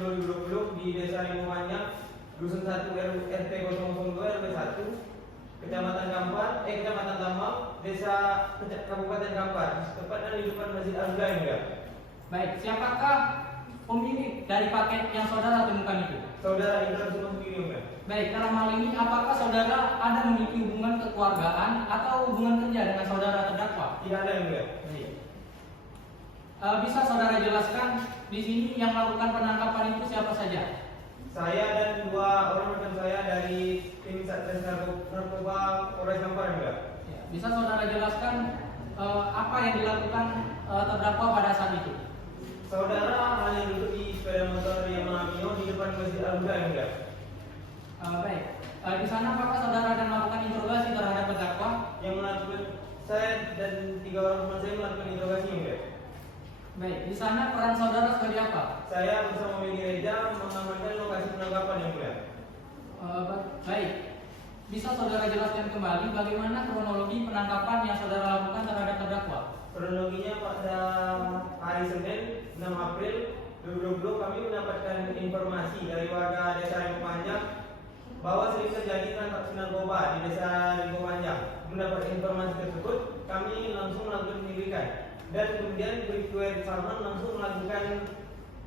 2020 di Desa Rimbo Panjang, Dusun 1 RT 002 RW 1, Kecamatan Tambang, Desa Kabupaten Kampar, tepatnya di depan Masjid Al-Huda yang mulia. Baik, siapakah pemilik dari paket yang saudara temukan itu? Saudara Indra semua sendiri yang mulia. Baik, dalam hal ini apakah saudara ada memiliki hubungan kekeluargaan atau hubungan kerja dengan saudara terdakwa? Tidak ada yang mulia. Baik. Bisa saudara jelaskan di sini yang melakukan penangkapan itu siapa saja? Saya dan 2 orang rekan saya dari tim Satgas Narkoba Polres Kampar yang mulia. Ya, bisa saudara jelaskan apa yang dilakukan terdakwa pada saat itu? Saudara hanya duduk di sepeda motor Yamaha Mio di depan Masjid Al-Huda yang mulia. Baik, di sana apakah saudara ada melakukan interogasi terhadap terdakwa? Yang melakukan saya dan 3 orang teman saya melakukan interogasi yang mulia. Baik, di sana peran saudara sebagai apa? Saya bersama media Reja mengamankan lokasi penangkapan yang mulia. Baik, bisa saudara jelaskan kembali bagaimana kronologi penangkapan yang saudara lakukan terhadap terdakwa? Kronologinya pada hari Senin 6 April 2020 kami mendapatkan informasi dari warga Desa Rimbo Panjang bahwa sering terjadi transaksi narkoba di Desa Rimbo Panjang. Mendapat informasi tersebut, kami langsung melakukan penyelidikan dan kemudian Brigjen Salman langsung melakukan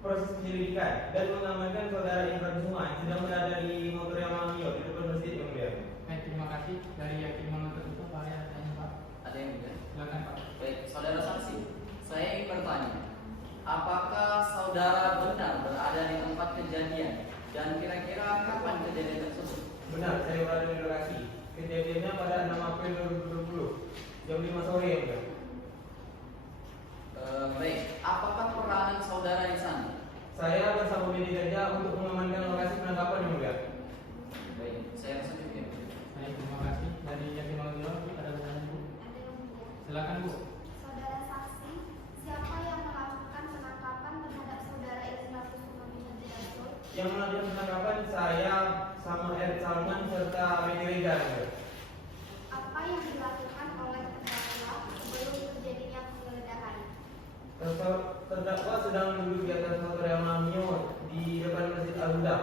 proses penyelidikan dan mengamankan saudara Indra semua yang sedang berada di motor Yamaha Mio di depan masjid yang mulia. Baik, terima kasih. Dari yakin menuntut itu Pak, ada tanya Pak? Ada yang mulia? Silakan Pak. Baik, saudara saksi, saya ingin bertanya, apakah saudara benar berada di tempat kejadian dan kira-kira kapan kejadian tersebut? Benar, saya berada di lokasi. Kejadiannya pada 6 April 2020 jam 5 sore yang mulia. Baik, apakah peranan saudara di sana? Saya bersama media Reja untuk mengamankan lokasi penangkapan yang mulia. Baik, saya rasa cukup ya. Baik, terima kasih. Dari yakin menuntut ada pertanyaan Bu? Ada yang mulia. Silakan Bu. Saudara saksi, siapa yang melakukan penangkapan terhadap saudara Indra Kusuma Binti Rasul? Yang melakukan penangkapan saya sama Erik Salman serta media Reja yang mulia. Apa yang dilakukan oleh terdakwa sebelum terjadinya penggeledahan? Terdakwa sedang duduk di atas motor Yamaha Mio di depan Masjid Al-Huda.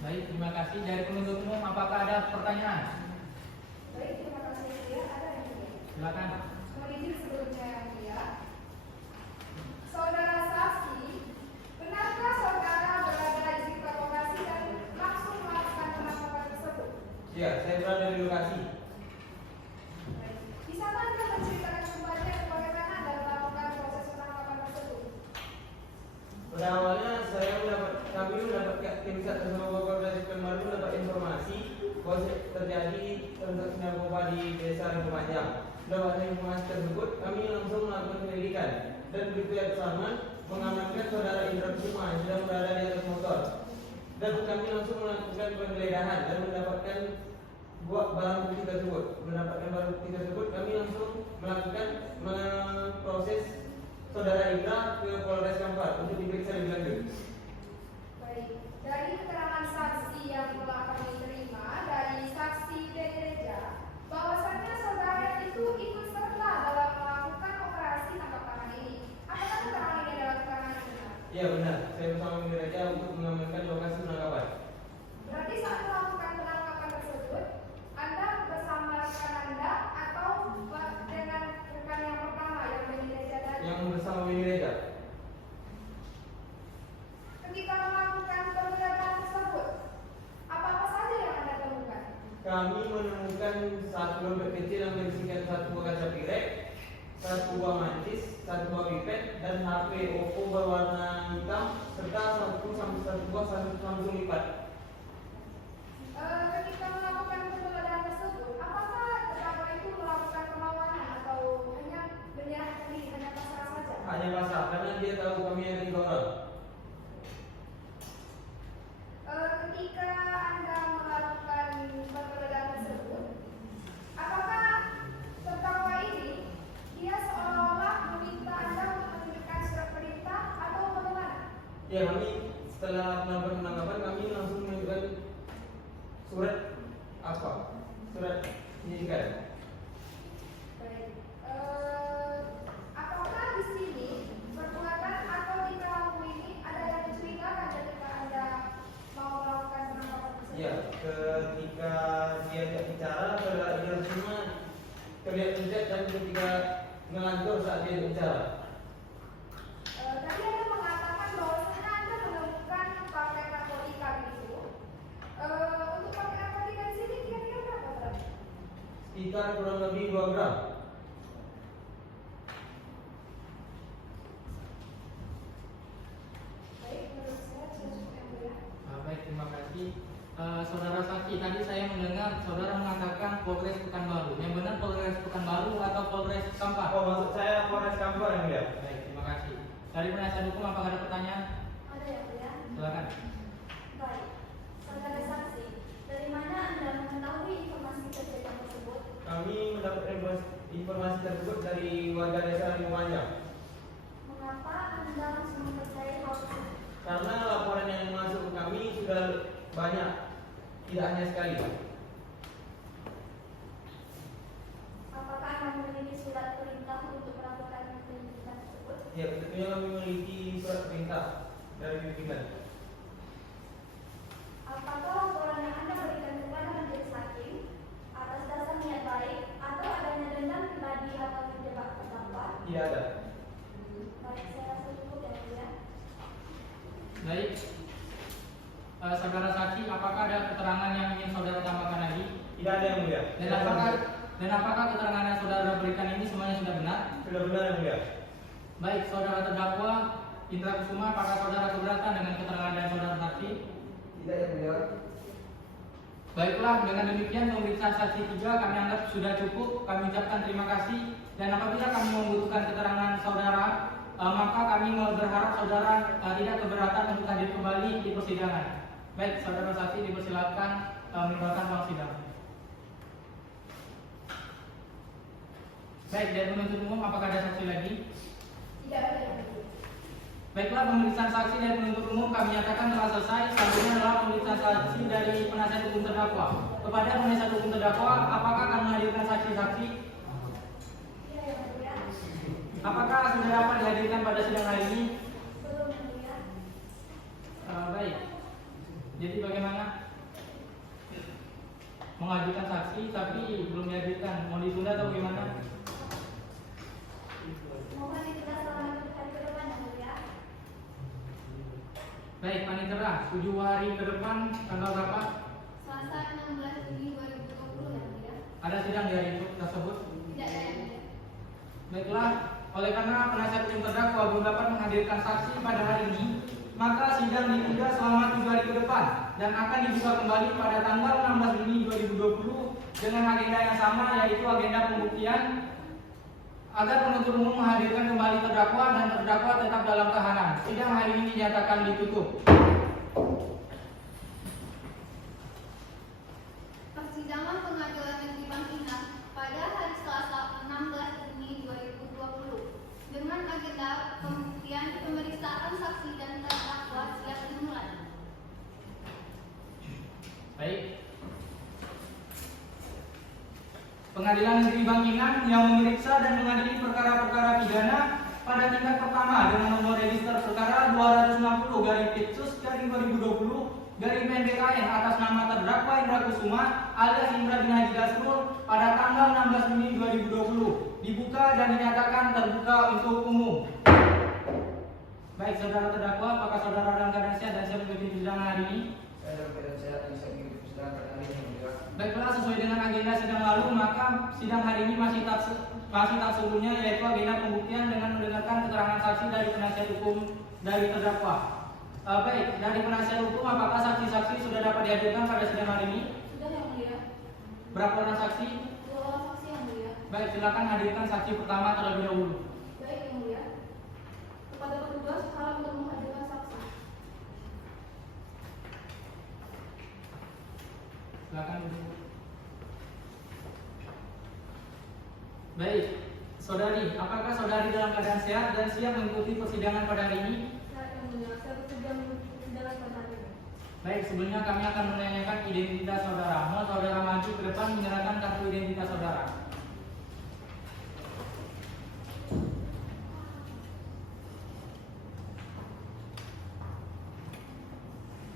Baik, terima kasih. Dari penuntut umum apakah ada pertanyaan? Baik, terima kasih ya. Ada yang mulia. Silakan. Mohon izin sebelumnya yang mulia. Saudara saksi, benarkah saudara berada di sekitar lokasi dan langsung melakukan penangkapan tersebut? Ya, saya berada di lokasi. Baik. Bisakah Anda menceritakan kembali bagaimana Anda melakukan proses penangkapan tersebut? Pada awalnya kami mendapatkan tim Satgas Narkoba Polres Kampar mendapat informasi bahwa terjadi transaksi narkoba di Desa Rimbo Panjang. Mendapatkan informasi tersebut, kami langsung melakukan penyelidikan dan Brigjen Salman mengamankan saudara Indra Kusuma yang sedang berada di atas motor. Dan kami langsung melakukan penggeledahan dan mendapatkan barang bukti tersebut. Mendapatkan barang bukti tersebut, kami langsung melakukan proses saudara Indra ke Polres Kampar untuk diperiksa lebih lanjut. Baik, dari keterangan saksi yang telah kami terima dari saksi dari Reja, bahwasannya saudara itu ikut serta dalam melakukan operasi tangkap tangan ini. Apakah keterangan ini adalah keterangan yang benar? Ya benar, saya bersama media Reja untuk mengamankan lokasi penangkapan. Berarti saat melakukan penangkapan tersebut, Anda bersama rekan Anda atau dengan rekan yang pertama yang media Reja tadi? Yang bersama media Reja. Ketika melakukan penggeledahan tersebut, apa saja yang Anda temukan? Kami menemukan satu dompet kecil yang berisikan satu buah kaca pirek, satu buah mancis, satu buah pipet, dan HP Oppo berwarna hitam serta satu buah Samsung lipat. Ketika melakukan penggeledahan tersebut, apakah terdakwa itu melakukan perlawanan atau hanya menyerahkan diri, hanya pasrah saja? Hanya pasrah karena dia tahu kami ada 3 orang. Ketika Anda melakukan Ya, kami setelah melakukan penangkapan kami langsung menunjukkan surat apa? Surat penyidikan. Baik. Apakah di sini perbuatan atau tingkah laku ini ada yang mencurigakan ketika Anda mau melakukan penangkapan tersebut? Ya, ketika diajak bicara saudara Idrus Suma terlihat bijak dan ketika ngelantur saat dia bicara. Tadi Anda mengatakan bahwasanya Anda menemukan paket narkotika gitu. Untuk paket narkotika di sini kira-kira berapa gram? Sekitar kurang lebih 2 gram. Baik, menurut saya sudah cukup yang mulia. Baik, terima kasih. Saudara saksi, tadi saya mendengar saudara mengatakan Polres Pekanbaru. Yang benar Polres Pekanbaru atau Polres Kampar? Oh, maksud saya Polres Kampar yang mulia. Baik, terima kasih. Dari penasihat hukum apakah ada pertanyaan? Ada yang mulia. Silakan. Baik, saudara saksi, dari mana Anda mengetahui informasi kejadian tersebut? Kami mendapat informasi tersebut dari warga desa Limuanja. Mengapa Anda langsung mempercayai hal tersebut? Karena laporan yang masuk ke kami sudah banyak, tidak hanya sekali. Apakah Anda memiliki surat perintah untuk melakukan penyelidikan tersebut? Ya, tentunya kami memiliki surat perintah dari pimpinan. Apakah laporan yang Anda berikan kepada majelis hakim atas dasar niat baik atau adanya dendam pribadi atau menjebak terdakwa? Tidak ada. Baik, saya rasa cukup yang mulia. Baik. Saudara saksi, apakah ada keterangan yang ingin saudara tambahkan lagi? Tidak ada yang mulia. Dan apakah keterangan yang saudara berikan ini semuanya sudah benar? Sudah benar yang mulia. Baik, saudara terdakwa Indra Kusuma, apakah saudara keberatan dengan keterangan dan saudara saksi? Tidak yang mulia. Baiklah, dengan demikian pemeriksaan saksi 3 kami anggap sudah cukup. Kami ucapkan terima kasih. Dan apabila kami membutuhkan keterangan saudara, maka kami berharap saudara tidak keberatan untuk hadir kembali di persidangan. Baik, saudara saksi dipersilakan meninggalkan ruang sidang. Baik, dari penuntut umum apakah ada saksi lagi? Tidak ada yang mulia. Baiklah, pemeriksaan saksi dari penuntut umum kami nyatakan telah selesai. Selanjutnya adalah pemeriksaan saksi dari penasihat hukum terdakwa. Kepada penasihat hukum terdakwa, apakah akan menghadirkan saksi-saksi? Iya yang mulia. Apakah sudah dapat dihadirkan pada sidang hari ini? Belum yang mulia. Baik. Jadi bagaimana? Mengajukan saksi tapi belum dihadirkan. Mau ditunda atau bagaimana? Mohon ditunda selama 7 hari ke depan yang mulia. Baik, panitera, 7 hari ke depan tanggal berapa? Selasa 16 Juni 2020 yang mulia. Ada sidang di hari tersebut? Tidak ada yang mulia. Baiklah, oleh karena penasihat hukum terdakwa belum dapat menghadirkan saksi pada hari ini, maka sidang ditunda selama 7 hari ke depan dan akan dibuka kembali pada tanggal 16 Juni 2020 dengan agenda yang sama, yaitu agenda pembuktian agar penuntut umum menghadirkan kembali terdakwa dan terdakwa tetap dalam tahanan. Sidang hari ini dinyatakan ditutup. Persidangan pengadilan negeri Bangkinang pada hari Selasa 16 Juni 2020 dengan agenda pembuktian pemeriksaan saksi dan terdakwa siap dimulai. Baik. Pengadilan Negeri Bangkinang yang memeriksa dan mengadili perkara-perkara pidana pada tingkat pertama dengan nomor register perkara 260/2020/PNBKN atas nama terdakwa Indra Kusuma alias Indra bin Haji Dasrul pada tanggal 16 Juni 2020 dibuka dan dinyatakan terbuka untuk umum. Baik, saudara terdakwa, apakah saudara dalam keadaan sehat dan siap mengikuti persidangan hari ini? Saya dalam keadaan sehat dan siap mengikuti persidangan pada hari ini yang mulia. Baiklah, sesuai dengan agenda sidang lalu, maka sidang hari ini masih tak sebelumnya, yaitu agenda pembuktian dengan mendengarkan keterangan saksi dari penasihat hukum dari terdakwa. Baik, dari penasihat hukum, apakah saksi-saksi sudah dapat dihadirkan pada sidang hari ini? Sudah yang mulia. Berapa orang saksi? 2 orang saksi yang mulia. Baik, silakan hadirkan saksi pertama terlebih dahulu. Baik yang mulia. Kepada petugas salam untuk menghadirkan saksi. Silakan duduk. Baik, saudari, apakah saudari dalam keadaan sehat dan siap mengikuti persidangan pada hari ini? Siap yang mulia. mulia. Saya bersedia mengikuti persidangan pada hari ini. Baik, sebelumnya kami akan menanyakan identitas saudara. Mohon saudara maju ke depan menyerahkan kartu identitas saudara.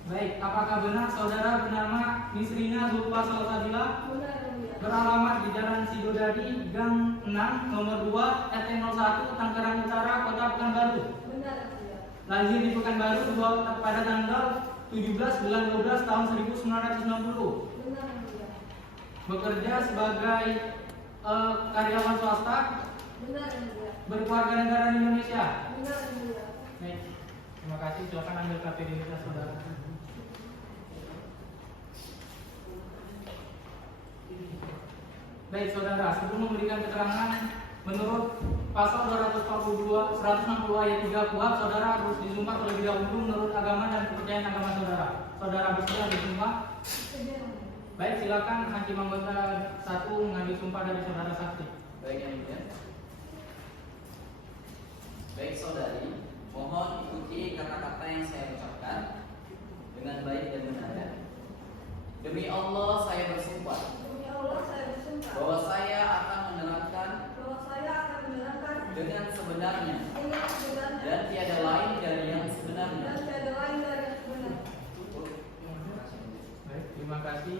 Baik, apakah benar saudara bernama Nisrina Zulfa Salsabila, Benar yang mulia. beralamat di Jalan Sidodadi, Gang 6, nomor 2, RT 01, Tangerang Utara, Kota Pekanbaru. Benar yang mulia. Lahir di Pekanbaru pada tanggal 17 bulan 12 tahun 1990. Benar yang mulia. Bekerja sebagai karyawan swasta, Benar yang mulia. berkeluarga negara di Indonesia. Benar yang mulia. Baik, terima kasih. Silakan ambil kartu identitas saudara. Baik saudara, sebelum memberikan keterangan menurut pasal 162 ayat 3 KUHP, saudara harus disumpah terlebih dahulu menurut agama dan kepercayaan agama saudara. Saudara bersedia disumpah? Bersedia yang mulia. Baik, silakan hakim anggota 1 mengambil sumpah dari saudara saksi. Baik yang mulia. Baik saudari, mohon ikuti kata-kata yang saya ucapkan dengan baik dan benar. Demi Allah saya bersumpah Demi Allah saya bersumpah bahwa saya akan menerangkan bahwa saya akan menerangkan dengan sebenarnya dengan sebenarnya dan tiada lain dari yang sebenarnya. dan tiada lain dari yang sebenarnya. Baik, terima kasih.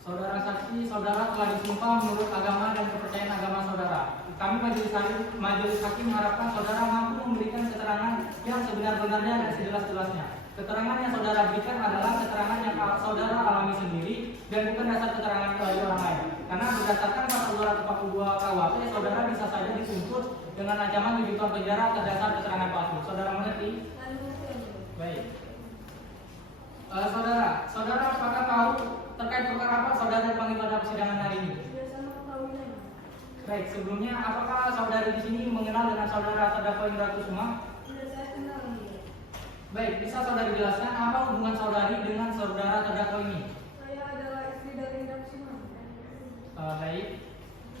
Saudara saksi, saudara telah disumpah menurut agama dan kepercayaan agama saudara. Kami majelis hakim mengharapkan saudara mampu memberikan keterangan yang sebenar-benarnya dan sejelas-jelasnya. Keterangan yang saudara berikan adalah keterangan yang saudara alami sendiri dan bukan dasar keterangan dari orang lain. Karena berdasarkan pasal 242 KUHP, saudara bisa saja dituntut dengan ancaman 7 tahun penjara atas dasar keterangan palsu. Saudara mengerti? Dan mengerti yang mulia. Baik. Saudara apakah tahu terkait perkara apa saudara dipanggil pada persidangan hari ini? Sudah saya mengetahui yang mulia. Baik, sebelumnya apakah saudara di sini mengenal dengan saudara terdakwa Indra Kusuma? Sudah saya kenal yang mulia. Baik, bisa saudari jelaskan apa hubungan saudari dengan saudara terdakwa ini? Saya adalah istri dari Indra Kusuma. Baik.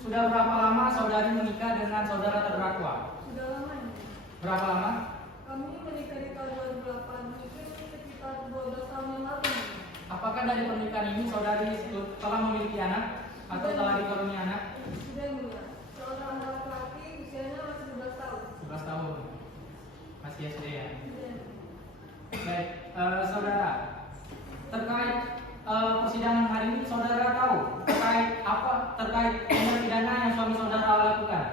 Sudah berapa lama saudari menikah dengan saudara terdakwa? Sudah lama yang mulia. Berapa lama? Kami menikah di tahun 2008, mungkin sekitar 12 tahun yang lalu. yang mulia. Apakah dari pernikahan ini saudari telah memiliki anak atau telah dikaruniai anak? Sudah yang mulia. Seorang laki-laki usianya masih 12 tahun. 11 tahun. Masih SD ya? Sudah yang mulia. Baik, saudara, terkait persidangan hari ini saudara tahu terkait tindak pidana yang suami saudara lakukan?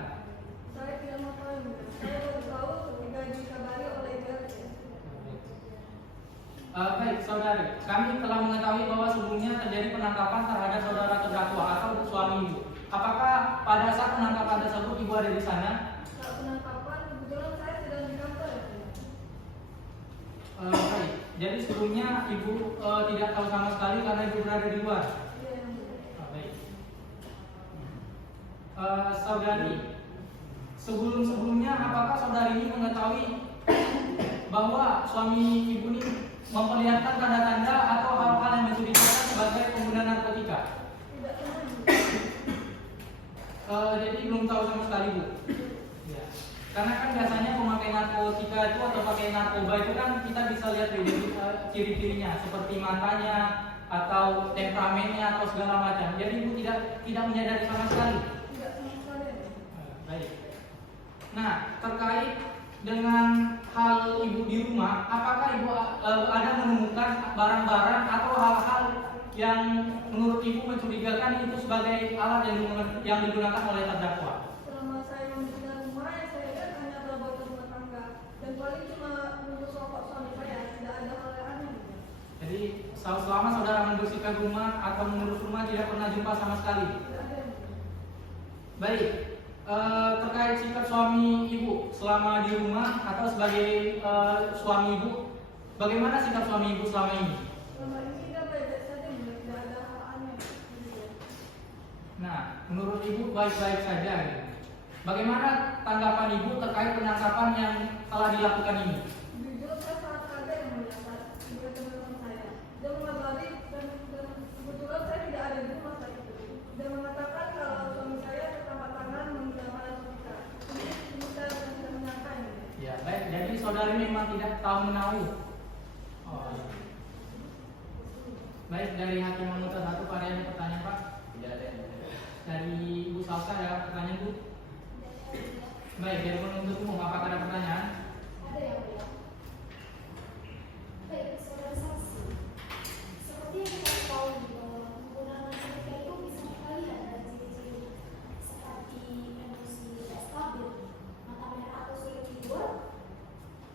Saya tidak mau tahu yang mulia. Saya baru tahu ketika dikabari oleh ibu RT. Baik, saudari, kami telah mengetahui bahwa sebelumnya terjadi penangkapan terhadap saudara terdakwa atau suami ibu. Apakah pada saat penangkapan tersebut ibu ada di sana? Saat penangkapan, kebetulan saya sedang di kantor ya. Baik, jadi sebelumnya ibu tidak tahu sama sekali karena ibu berada di luar. Iya yang mulia. Baik. Saudari, sebelumnya apakah saudari ini mengetahui bahwa suami ibu ini memperlihatkan tanda-tanda atau hal-hal yang mencurigakan sebagai pengguna narkotika? Tidak pernah yang mulia. Jadi belum tahu sama sekali bu. Ya. Karena kan biasanya pemakai narkotika itu atau pakai narkoba itu kan kita bisa lihat ciri-cirinya seperti matanya atau temperamennya atau segala macam. Jadi ibu tidak menyadari sama sekali. Tidak sama sekali yang mulia. Baik. Nah, terkait dengan hal ibu di rumah, apakah ibu ada menemukan barang-barang atau hal-hal yang menurut ibu mencurigakan itu sebagai alat yang digunakan oleh terdakwa? Selama saya membersihkan rumah, yang saya lihat hanya perabotan rumah tangga dan paling cuma untuk rokok suami saya. Tidak ada hal yang aneh. Jadi selama saudara membersihkan rumah atau mengurus rumah tidak pernah jumpa sama sekali. Tidak ada yang mulia. Baik, terkait sikap suami ibu selama di rumah atau sebagai suami ibu, bagaimana sikap suami ibu selama ini? Selama ini kita baik-baik saja, yang mulia. Tidak ada hal aneh. Gitu ya. Nah, menurut ibu baik-baik saja. Gitu. Bagaimana tanggapan ibu terkait penangkapan yang telah dilakukan ini? Jujur saya sangat kaget yang mulia saat juga teman-teman saya. Dia mengabari dan kebetulan saya tidak ada di rumah saat itu. Dia mengatakan kalau suami saya tertangkap tangan menggunakan narkotika. Ini saya tidak menyangka yang mulia. Ya, baik. Jadi saudari memang tidak tahu menahu. Oh. Baik, dari Hakim anggota 1 Pak, ada pertanyaan Pak? Tidak ada yang mulia. Dari Bu Salsa ada pertanyaan Bu? Baik, dari penuntut umum apakah ada pertanyaan? Ada yang mulia. Baik, saudara saksi. Seperti yang kita tahu bahwa penggunaan narkotika itu bisa kita lihat dari ciri-ciri seperti emosi tidak stabil, mata merah atau sulit tidur.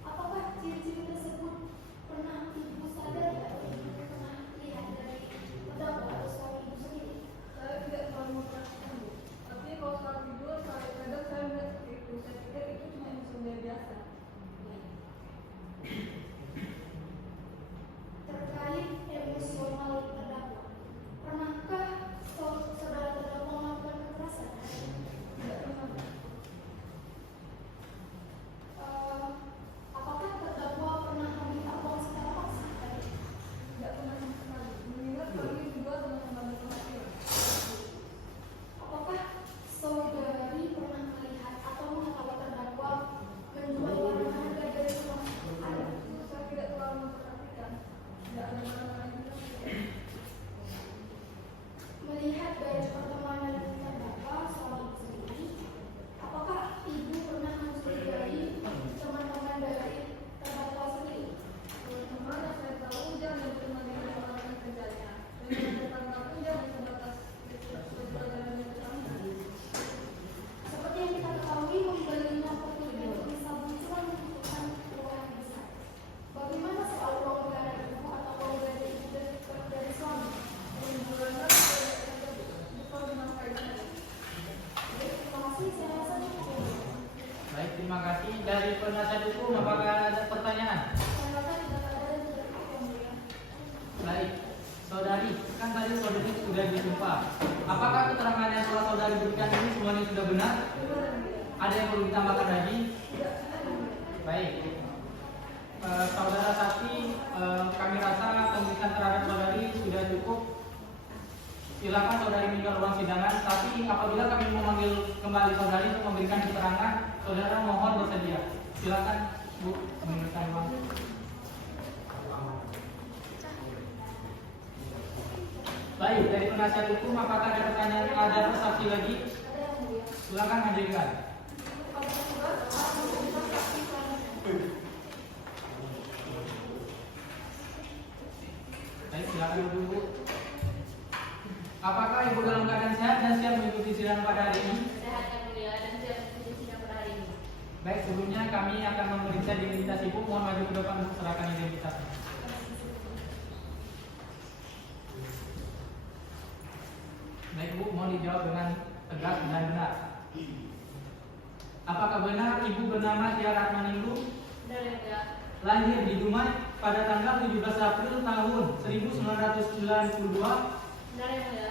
Apakah ciri-ciri tersebut pernah ibu sadari atau ibu pernah lihat dari terdakwa atau suami ibu sendiri? Saya tidak terlalu memperhatikan, Bu. Tapi kalau saat tidur, kadang saya melihat seperti itu. Saya pikir itu cuma insomnia biasa. Terkait emosional terdakwa, pernahkah saudara terdakwa melakukan kekerasan? Tidak pernah. Apakah terdakwa pernah meminta uang secara paksa? Tidak pernah sama sekali. Mengingat kami juga teman-teman perhatian. Apakah saudari pernah melihat atau mengetahui terdakwa menjual barang harga dari rumah ada? Itu saya tidak terlalu memperhatikan. Tidak ada mana-mana juga. Melihat dari pertemanan terdakwa soal ibu sendiri, apakah ibu pernah mencurigai teman-teman dari terdakwa sendiri? Teman-teman yang saya tahu dia yang berteman dengan orang kerjanya. Dan yang tetangga pun dia di sebatas perjalanan yang tetangga. Seperti yang kita ketahui, membeli narkotika jenis sabu itu kan membutuhkan uang yang besar. Bagaimana soal uang bulanan ibu atau uang gaji ibu dari suami? Bulannya saya tidak bukan menafkahi saya. Baik, terima kasih. Saya rasa cukup. Baik, terima kasih. Dari penasihat hukum apakah ada pertanyaan? Saya rasa tidak ada dan tidak cukup, Yang Mulia. Baik, saudari, kan tadi saudari sudah disumpah. Apakah keterangan yang telah saudari berikan ini semuanya sudah benar? Ada yang perlu ditambahkan lagi? Baik. Saudara saksi, kami rasa pemeriksaan terhadap saudari sudah cukup. Silakan saudari meninggal ruang sidangan. Tapi apabila kami memanggil kembali saudari untuk memberikan keterangan, saudara mohon bersedia. Silakan Bu meninggalkan ruang. Baik, dari penasihat hukum apakah ada pertanyaan ada saksi lagi? Silakan hadirkan. Baik, silakan duduk Bu. Apakah Ibu dalam keadaan sehat dan siap mengikuti sidang pada hari ini? Sehat, Yang Mulia, dan siap mengikuti sidang pada hari ini. Baik, sebelumnya kami akan memeriksa identitas Ibu. Mohon maju ke depan untuk serahkan identitasnya. Baik Bu, mohon dijawab dengan tegas dan benar. Apakah benar Ibu bernama Tiara Maninglu? Benar, Yang Mulia. Lahir di Dumai pada tanggal 17 April tahun 1992. Benar, Yang Mulia.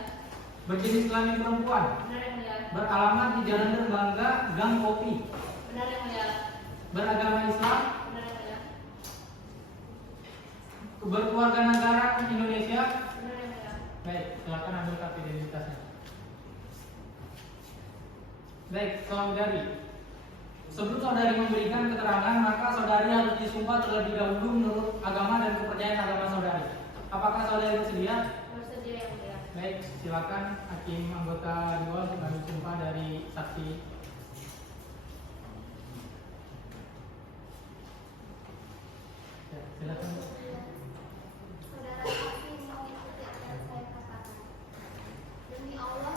Berjenis kelamin perempuan. Benar, Yang Mulia. Beralamat di Jalan Derbangga, Gang Kopi. Benar, Yang Mulia. Beragama Islam. Benar, Yang Mulia. Berkeluarga negara Indonesia. Benar, Yang Mulia. Baik, silakan ambil kartu identitasnya. Baik, saudari. Sebelum saudari memberikan keterangan, maka saudari harus disumpah terlebih dahulu menurut agama dan kepercayaan agama saudari. Apakah saudari bersedia? Bersedia, Yang Mulia. Baik, silakan hakim anggota 2 untuk mengambil sumpah dari saksi. Ya, silakan. Saudara saksi mau ikuti apa yang saya katakan. Demi Allah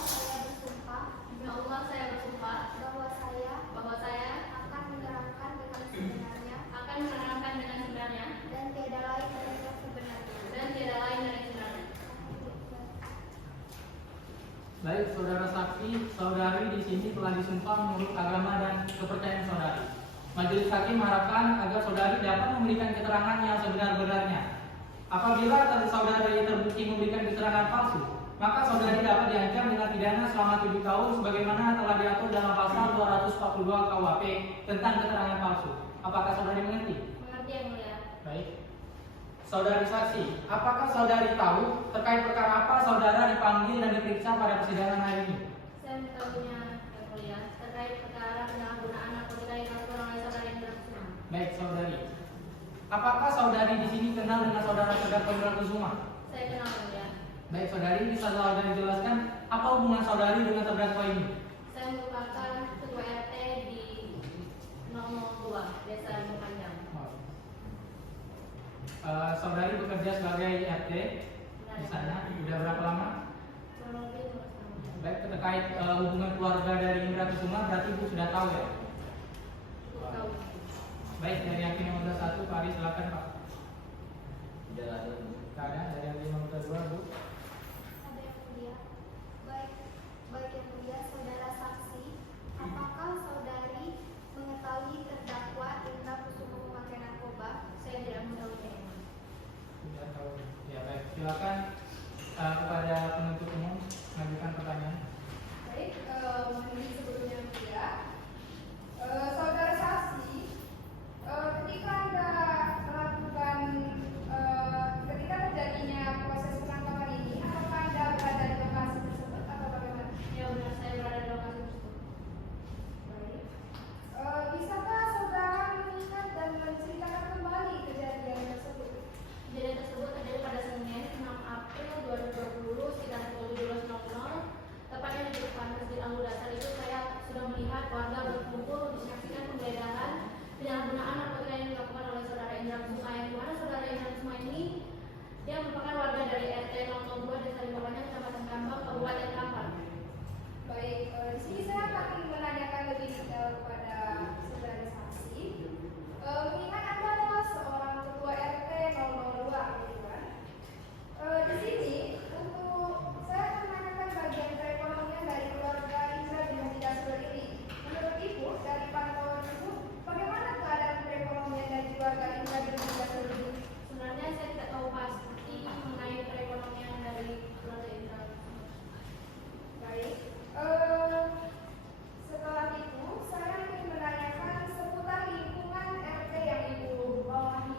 saya bersumpah bahwa saya akan menerangkan dengan sebenarnya dan tiada lain dari sebenarnya. Baik, saudara saksi, saudari di sini telah disumpah menurut agama dan kepercayaan saudari. Majelis hakim mengharapkan agar saudari dapat memberikan keterangan yang sebenar-benarnya. Apabila saudari terbukti memberikan keterangan palsu, maka saudari dapat diancam dengan pidana selama 7 tahun sebagaimana telah diatur dalam pasal 242 KUHP tentang keterangan palsu. Apakah saudari mengerti? Mengerti, Yang Mulia. Baik. Saudari saksi, apakah saudari tahu terkait perkara apa saudara dipanggil dan diperiksa pada persidangan hari ini? Saya mengetahuinya, Yang Mulia, terkait perkara penyalahgunaan narkotika yang dilakukan oleh saudara yang bersangkutan. Baik, saudari. Apakah saudari di sini kenal dengan saudara terdakwa Indra Kusuma? Saya kenal ya. Baik, saudari, bisa saudari jelaskan apa hubungan saudari dengan terdakwa ini? Saya merupakan ketua RT di 002 Desa Limau Panjang. Saudari bekerja sebagai RT di sana. Sudah berapa lama? Kurang lebih 2 tahun. Baik, terkait hubungan keluarga dari Indra Kusuma berarti Ibu sudah tahu ya? 2 tahun. Baik, dari yang nomor 1 Pak Ari silakan Pak. Tidak ada. Tidak ada. Dari yang nomor 2 Bu. Ada yang mulia, baik yang mulia, saudara saksi, apakah saudari mengetahui terdakwa Indra Kusuma memakai narkoba? Saya tidak mengetahui. Sudah tahu. Ya baik, silakan kepada penuntut umum mengajukan pertanyaan. Baik, mohon izin sebelumnya mulia. Saudara saksi, ketika Anda melakukan ketika terjadinya proses penangkapan ini, apakah Anda berada di lokasi tersebut atau bagaimana? Ya benar, saya berada di lokasi tersebut. Baik. Bisakah saudara mengingat dan menceritakan kembali kejadian tersebut? Kejadian tersebut terjadi pada Senin 6 April 2020 sekitar pukul 17.00. Tepatnya di depan Masjid Al-Dasar itu saya sudah melihat warga berkumpul untuk menyaksikan penggeledahan penyalahgunaan narkotika yang dilakukan oleh saudara Indra Kusuma, yang dimana saudara Indra Kusuma ini dia merupakan warga dari RT 002 Desa Limau Panjang, Kecamatan Kambang, Kabupaten Kampar. Baik, di sini saya akan menanyakan lebih detail kepada saudara saksi. Mengingat Anda adalah seorang ketua RT 002, gitu kan? Di sini untuk saya menanyakan bagian perekonomian dari keluarga Indra bin Haji Dasrul ini. Menurut Ibu, dari pantauan Ibu, bagaimana keadaan perekonomian dari keluarga Indra bin Haji Dasrul ini? Sebenarnya saya tidak tahu pasti mengenai perekonomian dari keluarga Indra. Baik. Setelah itu, saya ingin menanyakan seputar lingkungan RT yang Ibu bawahi.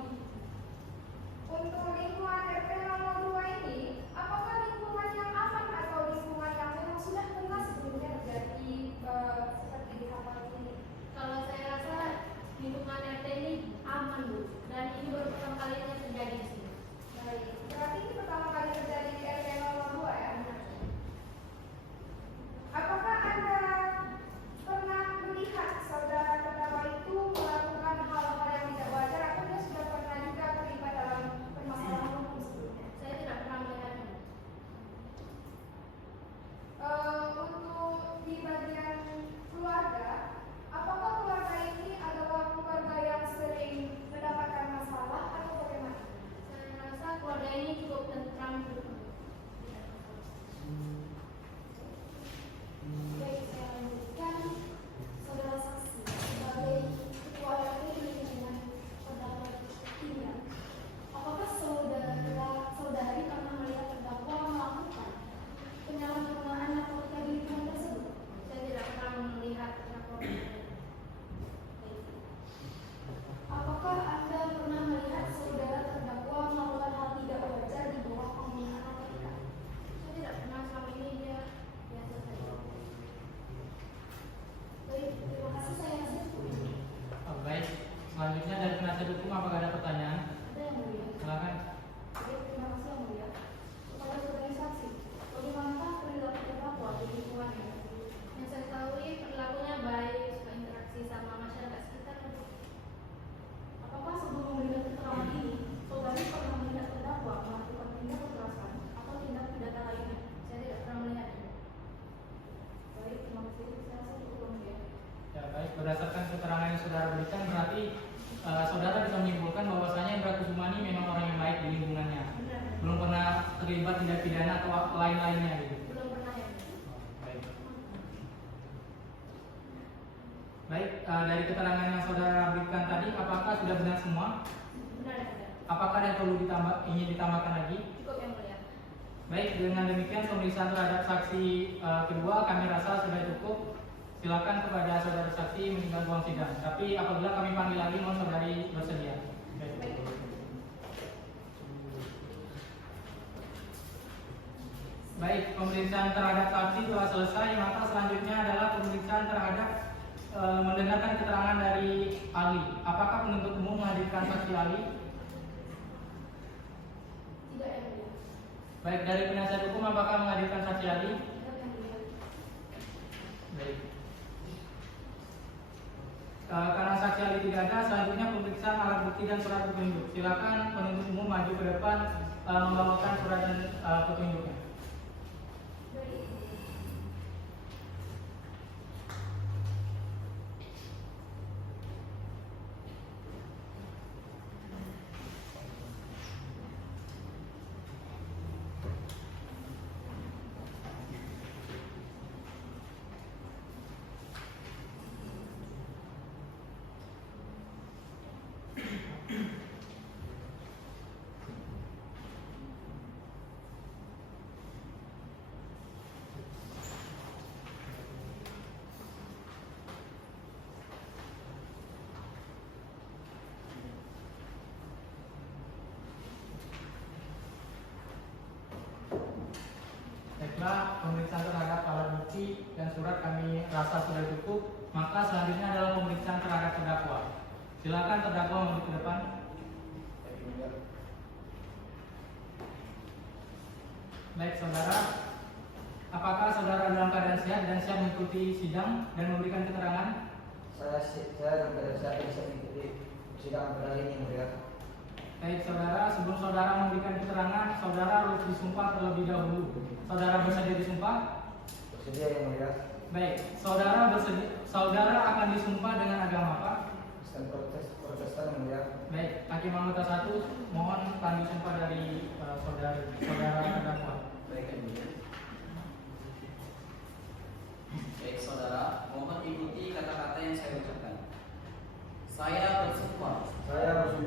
Untuk lingkungan RT 002 ini, apakah lingkungan yang aman atau lingkungan yang memang sudah pernah sebelumnya terjadi seperti di kapal ini? Kalau saya rasa lingkungan RT ini aman Bu, dan ini baru pertama kalinya terjadi di sini. Baik, berarti ini pertama kali terjadi di RT 002 ya? Apakah Anda pernah melihat saudara terdakwa itu melakukan hal-hal yang tidak wajar atau dia sudah pernah juga terlibat dalam permasalahan hukum sebelumnya? Saya tidak pernah melihatnya. Untuk di bagian keluarga, apakah keluarga ini adalah keluarga yang sering mendapatkan masalah atau bagaimana? Saya rasa keluarga ini cukup tentram. Baik, saya lanjutkan. Saudara saksi, sebagai ketua RT dengan terdakwa Indra, apakah saudari pernah melihat terdakwa melakukan penyalahgunaan narkotika di lingkungan tersebut? Saya tidak pernah melihat narkoba. Apakah Anda pernah melihat saudara terdakwa melakukan hal tidak wajar di bawah penggunaan narkotika? Saya tidak pernah, selama ini dia biasa saja. Baik, terima kasih, saya rasa cukup. Baik, selanjutnya dari penasihat hukum apakah ada pertanyaan? Ada yang mulia. Silakan. Baik, terima kasih yang mulia. Kepada saudari saksi, bagaimanakah perilaku terdakwa di lingkungannya? Yang saya ketahui perilakunya baik, suka interaksi sama masyarakat sekitar. Apakah sebelum memberikan keterangan ini, saudari pernah melihat terdakwa melakukan tindak kekerasan atau tindak pidana lainnya? Saya tidak pernah melihatnya. Baik, terima kasih. Saya rasa cukup yang mulia. Ya baik, berdasarkan keterangan yang saudara berikan berarti saudara bisa menyimpulkan bahwasanya Indra Kusuma ini memang orang yang baik di lingkungannya. Benar. Belum pernah terlibat tindak pidana atau lain-lainnya gitu. Belum pernah ya. Baik. Baik, dari keterangan yang saudara berikan tadi, apakah sudah benar semua? Benar ya, benar. Apakah ada yang perlu ingin ditambahkan lagi? Cukup yang mulia. Baik, dengan demikian pemeriksaan terhadap saksi kedua kami rasa sudah cukup. Silakan kepada saudara saksi meninggal ruang sidang. Tapi apabila kami panggil lagi, mohon saudari bersedia. Baik. Baik, pemeriksaan terhadap saksi telah selesai. Maka selanjutnya adalah pemeriksaan terhadap mendengarkan keterangan dari ahli ahli. Apakah penuntut umum menghadirkan saksi ahli? Tidak yang mulia. Baik, dari penasihat hukum apakah menghadirkan saksi ahli? Tidak yang mulia. Baik. Karena saksi ahli tidak ada, selanjutnya pemeriksaan alat bukti dan surat petunjuk. Silakan penuntut umum maju ke depan membawakan surat dan petunjuknya. Baiklah, pemeriksaan terhadap alat bukti dan surat kami rasa sudah cukup. Maka selanjutnya adalah pemeriksaan terhadap terdakwa. Silakan terdakwa maju ke depan. Baik saudara, apakah saudara dalam keadaan sehat dan siap mengikuti sidang dan memberikan keterangan? Saya dalam keadaan sehat dan siap mengikuti persidangan pada hari ini, Mulia. Baik saudara, sebelum saudara memberikan keterangan, saudara harus disumpah terlebih dahulu. Saudara bersedia disumpah? Bersedia yang Mulia. Baik, saudara akan disumpah dengan agama apa? Kristen Protestan yang Mulia. Baik, hakim anggota 1, mohon tanda sumpah dari saudara terdakwa. Baik, Yang Mulia. Baik, saudara, mohon ikuti kata-kata yang saya ucapkan. Saya bersumpah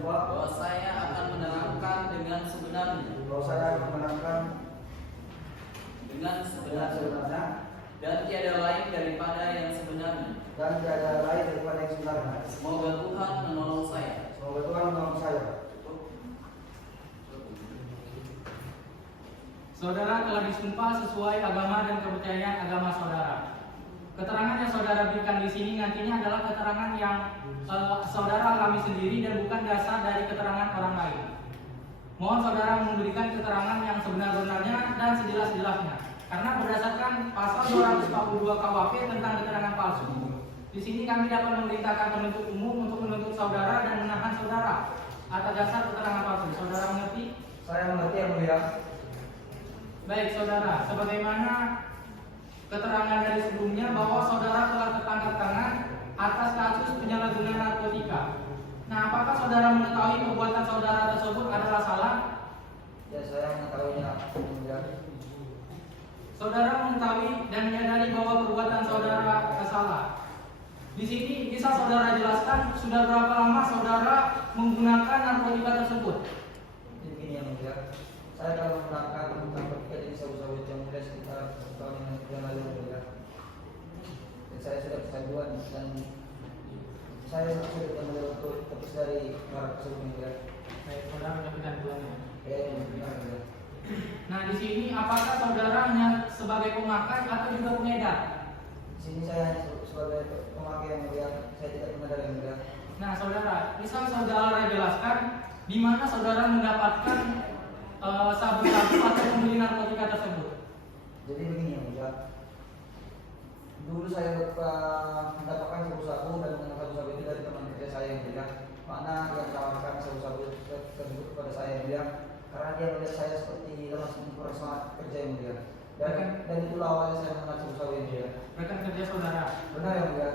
bahwa saya akan menerangkan dengan sebenarnya dan tiada lain daripada yang sebenarnya. Semoga Tuhan menolong saya. Saudara telah disumpah sesuai agama dan kepercayaan agama saudara. Keterangan yang saudara berikan di sini nantinya adalah keterangan yang saudara alami sendiri dan bukan dasar dari keterangan orang lain. Mohon saudara memberikan keterangan yang sebenar-benarnya dan sejelas-jelasnya. Karena berdasarkan pasal 242 KUHP tentang keterangan palsu, di sini kami dapat memerintahkan penuntut umum untuk menuntut saudara dan menahan saudara atas dasar keterangan palsu. Saudara mengerti? Saya mengerti yang Mulia. Baik saudara, sebagaimana keterangan dari sebelumnya bahwa saudara telah tertangkap tangan atas kasus penyalahgunaan narkotika. Nah, apakah saudara mengetahui perbuatan saudara tersebut adalah salah? Ya, saya mengetahuinya yang Mulia. Saudara mengetahui dan menyadari bahwa perbuatan saudara salah. Di sini bisa saudara jelaskan sudah berapa lama saudara menggunakan narkotika tersebut? Jadi begini yang Mulia. Saya kalau menggunakan narkotika jadi sabu-sabu yang Mulia sekitar 1 tahun yang lalu yang Mulia. Dan saya sudah kecanduan dan saya sudah yang Mulia untuk tepis dari narkotika tersebut yang Mulia. Baik, saudara sudah kecanduannya. Ya, yang Mulia. Nah, di sini apakah saudara hanya sebagai pemakai atau juga pengedar? Di sini saya sebagai pemakai yang Mulia, saya tidak pengedar yang Mulia. Nah, saudara, bisa saudara jelaskan di mana saudara mendapatkan sabu-sabu atau pembeli narkotika tersebut? Jadi begini yang Mulia. Dulu saya mendapatkan sabu-sabu dan sabu-sabu itu dari teman kerja saya yang Mulia. Mana yang menawarkan sabu-sabu tersebut kepada saya yang Mulia. Karena dia melihat saya seperti lemas kurang semangat kerja yang Mulia. Dan itulah awalnya saya mengenal sabu-sabu yang Mulia. Rekan kerja saudara. Benar yang Mulia.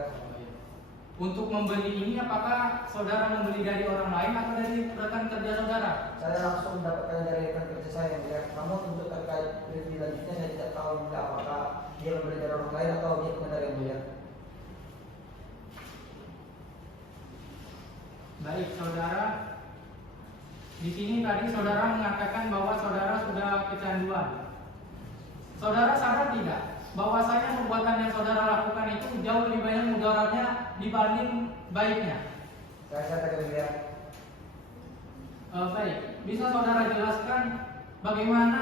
Untuk membeli ini apakah saudara membeli dari orang lain atau dari rekan kerja saudara? Saya langsung mendapatkan dari rekan kerja saya yang Mulia. Namun untuk terkait lebih lanjutnya saya tidak tahu yang Mulia apakah dia membeli dari orang lain atau dia benar yang Mulia. Baik, saudara. Di sini tadi saudara mengatakan bahwa saudara sudah kecanduan. Saudara sadar tidak bahwasanya perbuatan yang saudara lakukan itu jauh lebih banyak mudaratnya dibanding baiknya? Saya sadar yang Mulia. Baik, bisa saudara jelaskan bagaimana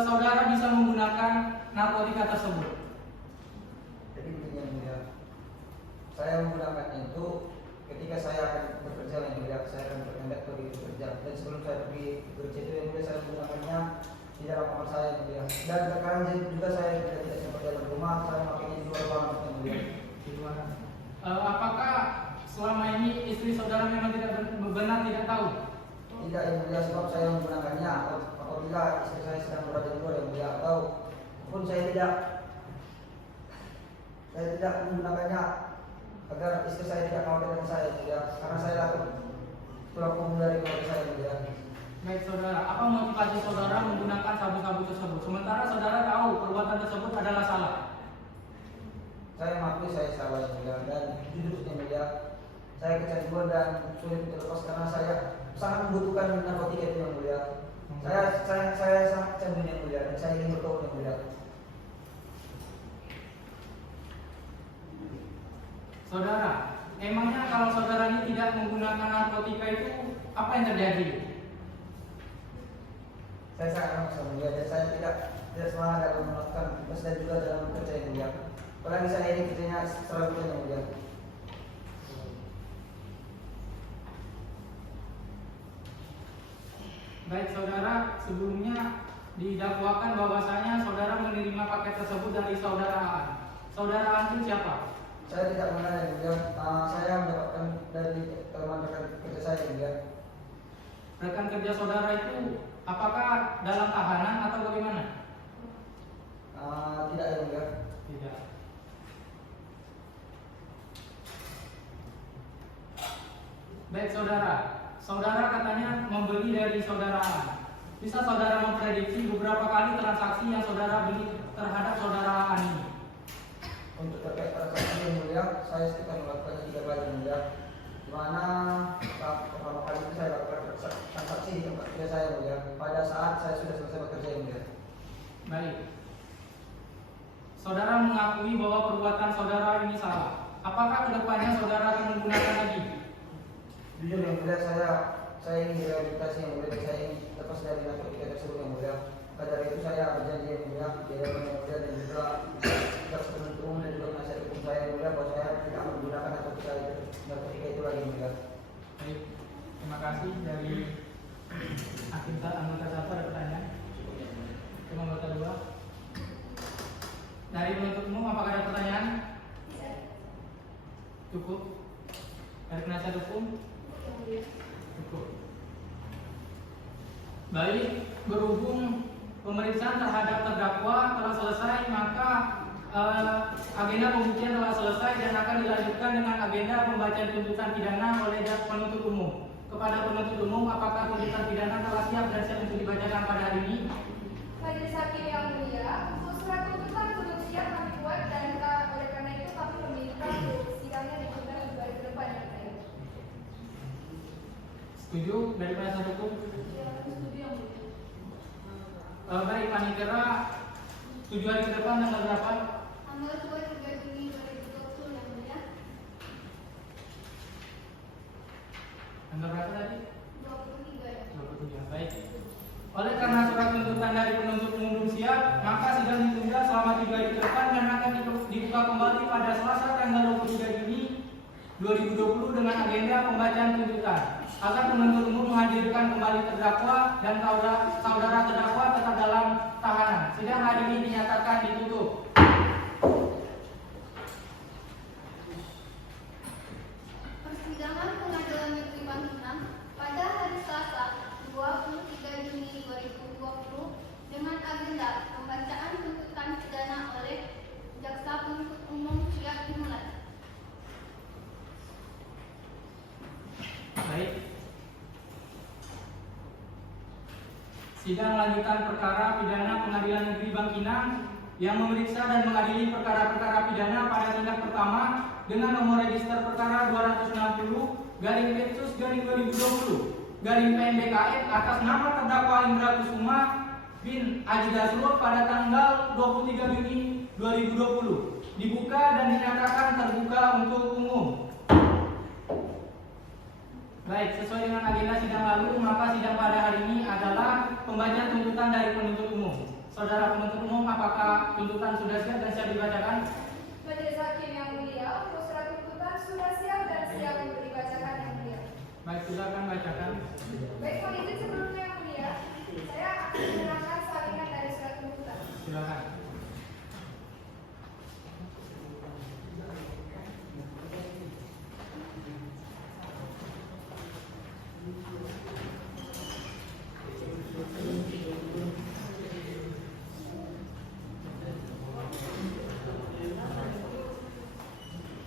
saudara bisa menggunakan narkotika tersebut? Jadi begini yang Mulia. saya menggunakannya itu ketika saya akan bekerja yang mulia, saya akan berkendak pergi bekerja, dan sebelum saya pergi bekerja itu yang mulia saya menggunakannya di dalam kamar saya yang mulia, dan terkadang juga saya tidak sempat dalam rumah, saya memakainya di luar ruangan yang mulia. Di luar. Apakah selama ini istri saudara memang benar tidak tahu? Tidak yang mulia, sebab saya menggunakannya apabila istri saya sedang berada di luar yang mulia, atau pun saya tidak menggunakannya agar istri saya tidak khawatir dengan saya yang mulia, karena saya takut tulang punggung dari keluarga saya yang mulia. Baik saudara, apa motivasi saudara menggunakan sabu-sabu tersebut? Sementara saudara tahu perbuatan tersebut adalah salah. Saya mengakui saya salah yang mulia, dan jujur yang mulia, saya kecanduan dan sulit terlepas karena saya sangat membutuhkan narkotika itu yang mulia. Saya sangat kecanduan yang mulia, dan saya ingin bertobat yang mulia. Saudara, emangnya kalau saudara ini tidak menggunakan narkotika itu apa yang terjadi? Saya sangat ramah yang mulia, dan saya tidak semangat dalam melakukan tugas dan juga dalam bekerja yang mulia. Apalagi saya ini kerjanya selalu yang mulia. Baik saudara, sebelumnya didakwakan bahwasanya saudara menerima paket tersebut dari saudara A. Saudara A itu siapa? Saya tidak mengenal yang mulia. Saya mendapatkan dari teman rekan kerja saya yang mulia. Rekan kerja saudara itu apakah dalam tahanan atau bagaimana? Tidak yang mulia. Tidak. Baik saudara, saudara katanya membeli dari saudara A. Bisa saudara memprediksi beberapa kali transaksi yang saudara beli terhadap saudara A ini? Untuk terkait transaksi yang mulia, saya sekitar melakukannya 3 kali yang mulia. Di mana pertama kali itu saya lakukan transaksi di tempat kerja saya yang mulia, pada saat saya sudah selesai bekerja yang mulia. Baik. Saudara mengakui bahwa perbuatan saudara ini salah. Apakah kedepannya saudara akan menggunakan lagi? Jujur yang mulia, saya ingin direhabilitasi yang mulia, dan saya ingin lepas dari narkotika tersebut yang mulia. Pada hari itu saya berjanji yang mulia, di hadapan yang mulia, dan juga jaksa penuntut umum dan juga penasihat hukum saya yang mulia, bahwa saya tidak menggunakan narkotika itu lagi yang mulia. Baik. Terima kasih dari anggota 1 ada pertanyaan. Cuma anggota 2. Dari penuntut umum apakah ada pertanyaan? Cukup. Dari penasihat hukum? Cukup. Baik, berhubung pemeriksaan terhadap terdakwa telah selesai, maka agenda pembuktian telah selesai dan akan dilanjutkan dengan agenda pembacaan tuntutan pidana oleh penuntut umum. Kepada penuntut umum, apakah tuntutan pidana telah siap dan siap untuk dibacakan pada hari ini? Majelis Hakim yang mulia, untuk surat tuntutan belum siap kami buat, dan oleh karena itu kami meminta sidangnya ditunda 2 hari ke depan yang mulia. Setuju dari penasihat hukum? Setuju yang mulia. Baik, Panitera 7 hari ke depan tanggal berapa? Tanggal 23 Juni 2020 yang mulia. Tanggal berapa tadi? 23 ya. 23. Baik. Oleh karena surat tuntutan dari penuntut umum belum siap, maka sidang ditunda selama 3 hari ke depan dan akan dibuka kembali pada Selasa tanggal 23 Juni 2020 dengan agenda pembacaan tuntutan. Agar penuntut umum menghadirkan kembali terdakwa dan saudara terdakwa tetap dalam tahanan. Sidang hari ini dinyatakan ditutup. Persidangan Pengadilan Negeri Pangkinang pada hari Selasa 23 Juni 2020 dengan agenda pembacaan tuntutan pidana oleh jaksa penuntut umum siap dimulai. Baik. Sidang lanjutan perkara pidana Pengadilan Negeri Bangkinang yang memeriksa dan mengadili perkara-perkara pidana pada tingkat pertama dengan nomor register perkara 260/2020/PMBKF atas nama terdakwa Indra Kusuma bin Aji Dasrul pada tanggal 23 Juni 2020 dibuka dan dinyatakan terbuka untuk umum. Baik, sesuai dengan agenda sidang lalu, maka sidang pada hari ini adalah pembacaan tuntutan dari penuntut umum. Saudara penuntut umum, apakah tuntutan sudah siap dan siap dibacakan? Majelis Hakim yang mulia, untuk surat tuntutan silakan bacakan. Baik, mohon izin sebelumnya yang mulia, saya akan menerangkan salinan dari surat tuntutan. Silakan.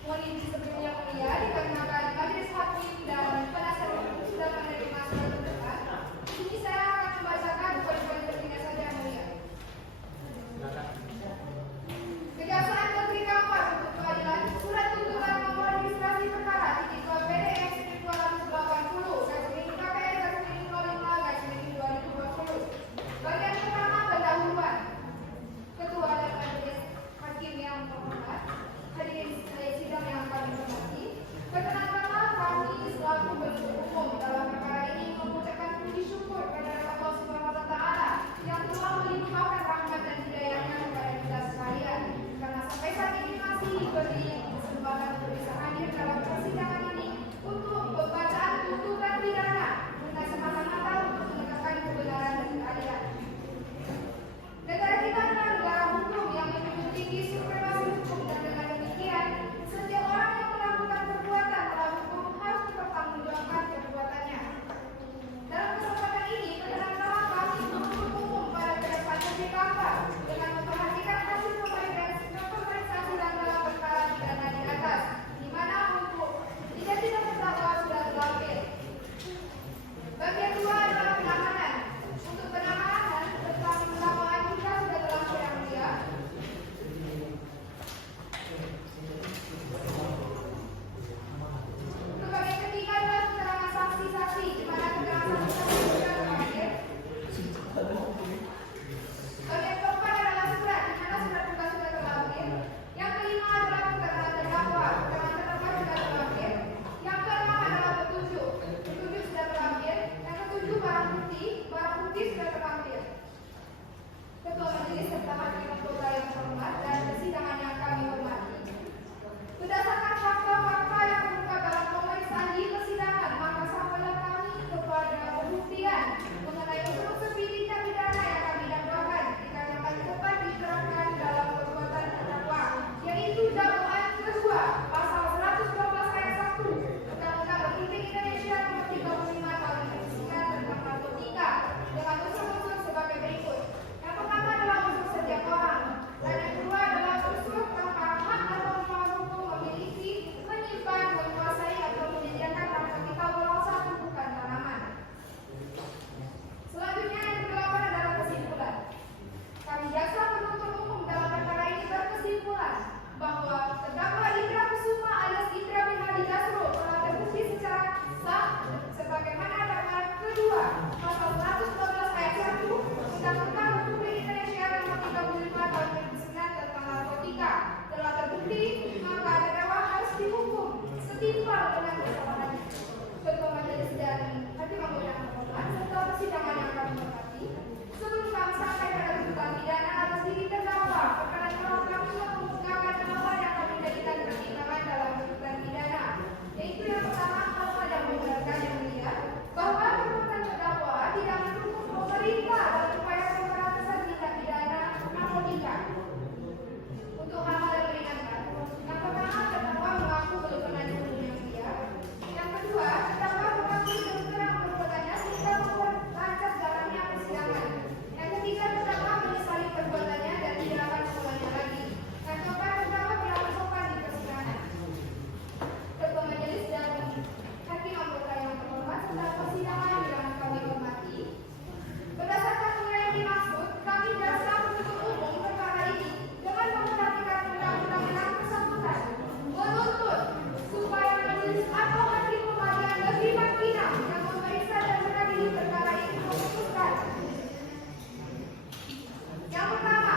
Mohon izin sebelumnya yang mulia, dikarenakan majelis hakim dan penasihat hukum sudah menerima surat tuntutan, di sini saya akan membacakan poin-poin pentingnya saja yang mulia. Kejaksaan Negeri Kampar untuk keadilan surat tuntutan nomor registrasi perkara titik PDS 280 KPR/KPR/05/2020. Bagian pertama pendahuluan. Ketua dan majelis hakim yang terhormat, hadirin sidang yang kami hormati, pertama-tama kami selaku penuntut umum dalam perkara ini mengucapkan puji syukur kepada Allah Subhanahu wa Ta'ala yang telah melimpahkan rahmat dan hidayahnya kepada kita sekalian, karena sampai saat ini masih diberi kesempatan untuk bisa hadir dalam persidangan ini untuk pembacaan tuntutan pidana dengan semata-mata untuk menegakkan kebenaran dan keadilan. Negara kita adalah negara hukum yang menjunjung tinggi supremasi hukum, dan dengan demikian setiap orang yang melakukan perbuatan melawan hukum harus dipertanggungjawabkan perbuatannya. Dalam kesempatan ini, pertama-tama kami menuntut umum pada Kejaksaan Negeri Kampar dengan memperhatikan hasil pemeriksaan ulang dalam perkara pidana di atas, di mana untuk identitas terdakwa sudah terlampir. Bagian dua adalah penanganan. Untuk penanganan tentang dakwaan juga sudah terlampir yang mulia. Untuk bagian ketiga adalah keterangan saksi-saksi, di mana keterangan saksi-saksi sudah terlampir. Bagian keempat adalah surat, di mana surat juga sudah terlampir. Yang kelima adalah keterangan terdakwa, keterangan terdakwa sudah terlampir. Yang keenam adalah petunjuk, petunjuk sudah terlampir. Yang ketujuh barang bukti sudah terlampir. Ketua Majelis serta hakim anggota yang terhormat dan persidangan yang kami hormati, berdasarkan fakta-fakta yang terungkap dalam pemeriksaan di persidangan, maka sampailah kami kepada pembuktian mengenai unsur-unsur tindak pidana yang kami dakwakan dikarenakan tepat diterangkan dalam perbuatan terdakwa, yaitu dakwaan kedua pasal 112 ayat 1 Undang-Undang Republik Indonesia Nomor 35 Tahun 2009 tentang narkotika dengan unsur-unsur sebagai berikut. Yang pertama adalah unsur setiap orang, dan yang kedua adalah unsur tentang hak atau melawan hukum memiliki, menyimpan, menguasai atau menyediakan narkotika walau satu bukan tanaman. Selanjutnya yang kedelapan adalah kesimpulan. Kami jaksa penuntut umum dalam perkara ini berkesimpulan bahwa terdakwa Indra Kusuma alias Indra bin Hadi Dasro telah terbukti secara sah sebagaimana dakwaan kedua pasal 112 ayat 1 Undang-Undang Republik Indonesia Nomor 35 Tahun 2009 tentang narkotika telah terbukti, maka terdakwa harus dihukum setimpal dengan kesalahannya. Ketua Majelis dan hakim anggota yang terhormat serta persidangan yang kami hormati, sebelum kami sampai pada tuntutan pidana atas diri terdakwa, perkara telah kami mengemukakan hal yang kami jadikan pertimbangan dalam tuntutan pidana, yaitu yang pertama hal yang membenarkan yang mulia bahwa perbuatan terdakwa tidak mendukung pemerintah dalam upaya pemberantasan tindak pidana narkotika. Untuk hal-hal yang meringankan, yang pertama terdakwa mengaku belum pernah dihukum yang mulia. Yang kedua, terdakwa mengaku belum pernah perbuatannya sehingga membuat lancar jalannya persidangan. Yang ketiga, terdakwa menyesali perbuatannya dan tidak akan mengulangnya lagi. Yang keempat, terdakwa berlaku sopan di persidangan. Ketua Majelis dan hakim anggota yang terhormat serta persidangan yang kami hormati, berdasarkan mengenai yang dimaksud, kami jaksa penuntut umum perkara ini dengan memperhatikan undang-undang yang bersangkutan menuntut supaya majelis atau hakim pengadilan negeri Bangkinang yang memeriksa dan mengadili perkara ini memutuskan. Yang pertama,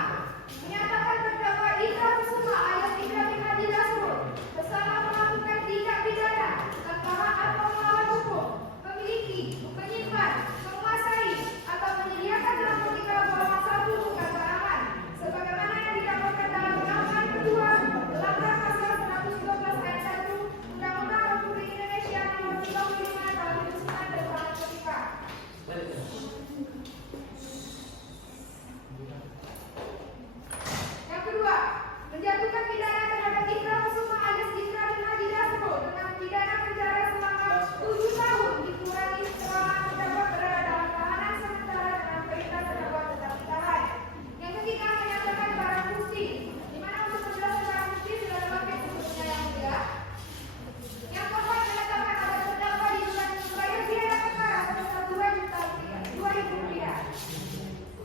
menyatakan terdakwa Indra Kusuma alias Indra bin Hadi Dasro bersalah melakukan tindak pidana antara atau melawan hukum, memiliki, menyimpan, menguasai atau menyediakan narkotika golongan satu bukan tanaman, sebagaimana yang didakwakan dalam dakwaan kedua melanggar pasal 112 ayat 1 Undang-Undang Republik Indonesia Nomor 35 Tahun Yang kedua, menjatuhkan pidana terhadap Ikra Kusuma alias Ikra bin Haji Dasro dengan pidana penjara selama 7 tahun dikurangi selama terdakwa berada dalam tahanan sementara dengan perintah terdakwa tetap ditahan. Yang ketiga, menyatakan barang bukti, di mana untuk penjelasan barang bukti sudah terpakai sebelumnya yang mulia. Yang keempat, menetapkan ada terdakwa diduga membayar biaya perkara sebesar 2 juta rupiah.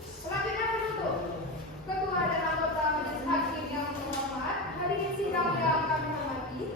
Selanjutnya penutup. Ketua dan anggota majelis hakim yang terhormat, hadirin sidang yang kami hormati.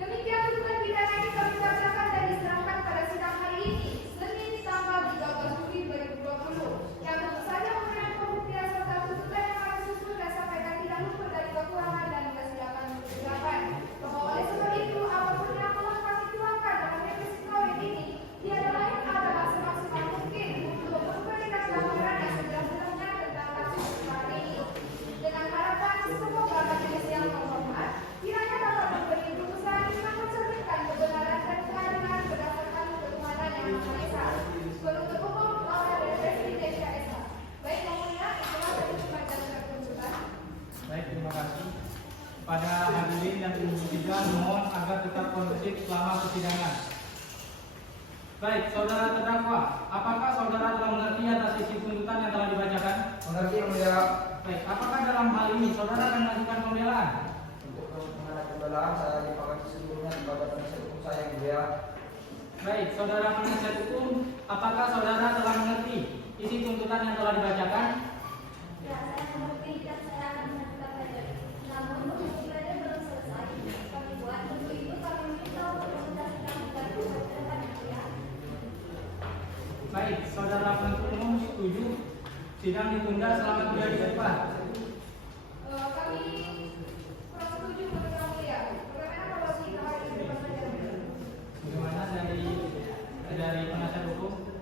Demikian tuntutan pidana yang kami bacakan dan diserahkan pada sidang hari ini, Senin tanggal 13 Juli 2020. Yang tentu saja mengenai pembuktian serta tuntutan yang kami susun dan sampaikan tidak luput dari kekurangan dan kesilapan kesilapan. Bahwa oleh sebab itu, apapun yang telah kami tuangkan dalam revisi kawin ini, tiada lain adalah semaksimal mungkin untuk memberikan gambaran yang sejelas-jelasnya tentang kasus perkara ini. Dengan harapan semoga majelis yang terhormat kiranya dapat memberi putusan yang mencerminkan kebenaran dan keadilan berdasarkan ketuhanan yang Maha Esa. Penuntut umum Laura Devi Desya Esa. Baik yang mulia, itulah tadi pembacaan tuntutan. Baik, terima kasih. Pada hadirin dan penuntut sidang mohon agar tetap kondusif selama persidangan. Baik, saudara terdakwa, apakah saudara telah mengerti atas isi tuntutan yang telah dibacakan? Mengerti yang mulia. Baik, apakah dalam hal ini saudara akan mengajukan pembelaan? Untuk mengenai pembelaan saya dipakai sebelumnya kepada penasihat hukum saya yang mulia. Baik, saudara penasihat hukum, apakah saudara telah mengerti isi tuntutan yang telah dibacakan? Ya, saya mengerti dan saya akan mengajukan pledoi. Namun untuk pledoi belum selesai kami buat. Untuk itu kami minta untuk menunda sidang hingga 2 hari ke depan, yang mulia. Baik, saudara penuntut umum setuju sidang ditunda selama 3 hari ke depan. Kami kurang setuju dengan yang mulia. Bagaimana kalau kita hari ke depan saja? Bagaimana dari penasihat hukum? Tidak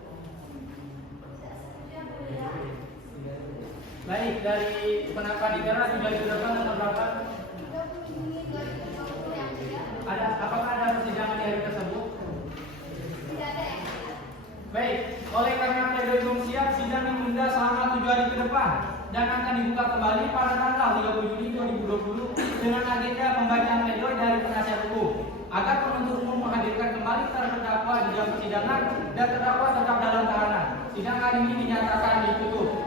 setuju, yang mulia. Baik, dari pendapat negara sudah dilakukan atau berapa? 30 Juni 2020 yang mulia. Apakah ada persidangan di hari tersebut? Tidak ada yang mulia. Baik, oleh karena pledoi belum siap, sidang ditunda selama 7 hari ke depan dan akan dibuka kembali pada tanggal 30 Juni 2020 dengan agenda pembacaan pledoi dari penasihat hukum agar penuntut umum menghadirkan kembali terdakwa di dalam persidangan dan terdakwa tetap dalam tahanan. Sidang hari ini dinyatakan ditutup.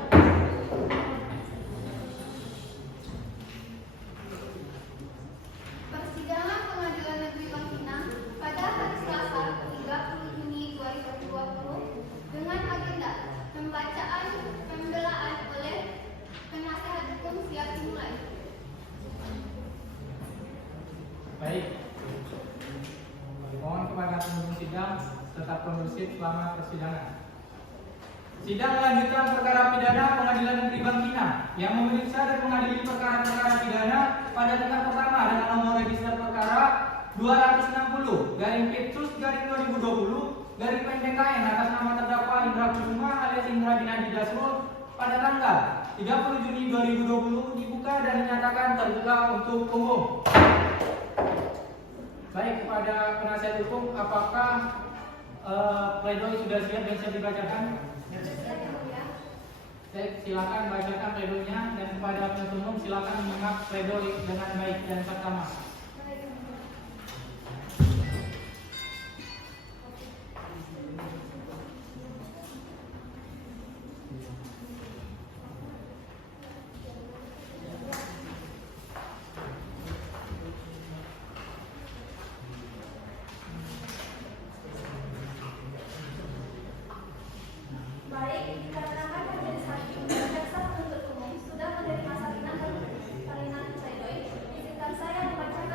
Persidangan Pengadilan Negeri Bangkinang pada hari Selasa 30 Juni 2020 dengan agenda pembacaan pembelaan oleh penasihat hukum siap dimulai. Baik. Mohon kepada pengunjung sidang tetap kondusif selama persidangan. Sidang lanjutan perkara pidana Pengadilan Negeri Bangkinang yang memeriksa dan mengadili perkara-perkara pidana pada tingkat pertama dengan nomor register perkara 260-Pitsus-2020 PNDKN atas nama terdakwa Indra Kusuma alias Indra bin Haji Dasro pada tanggal 30 Juni 2020 dibuka dan dinyatakan terbuka untuk umum. Baik, kepada penasihat hukum, apakah pledoi sudah siap dan siap dibacakan? Siap, yang mulia. Baik, silakan bacakan pledoinya dan kepada penuntut umum silakan menyimak pledoi dengan baik dan seksama. Baik, yang mulia. Baik, dikarenakan majelis hakim dan jaksa penuntut umum sudah menerima salinan pledoi, izinkan saya membacakan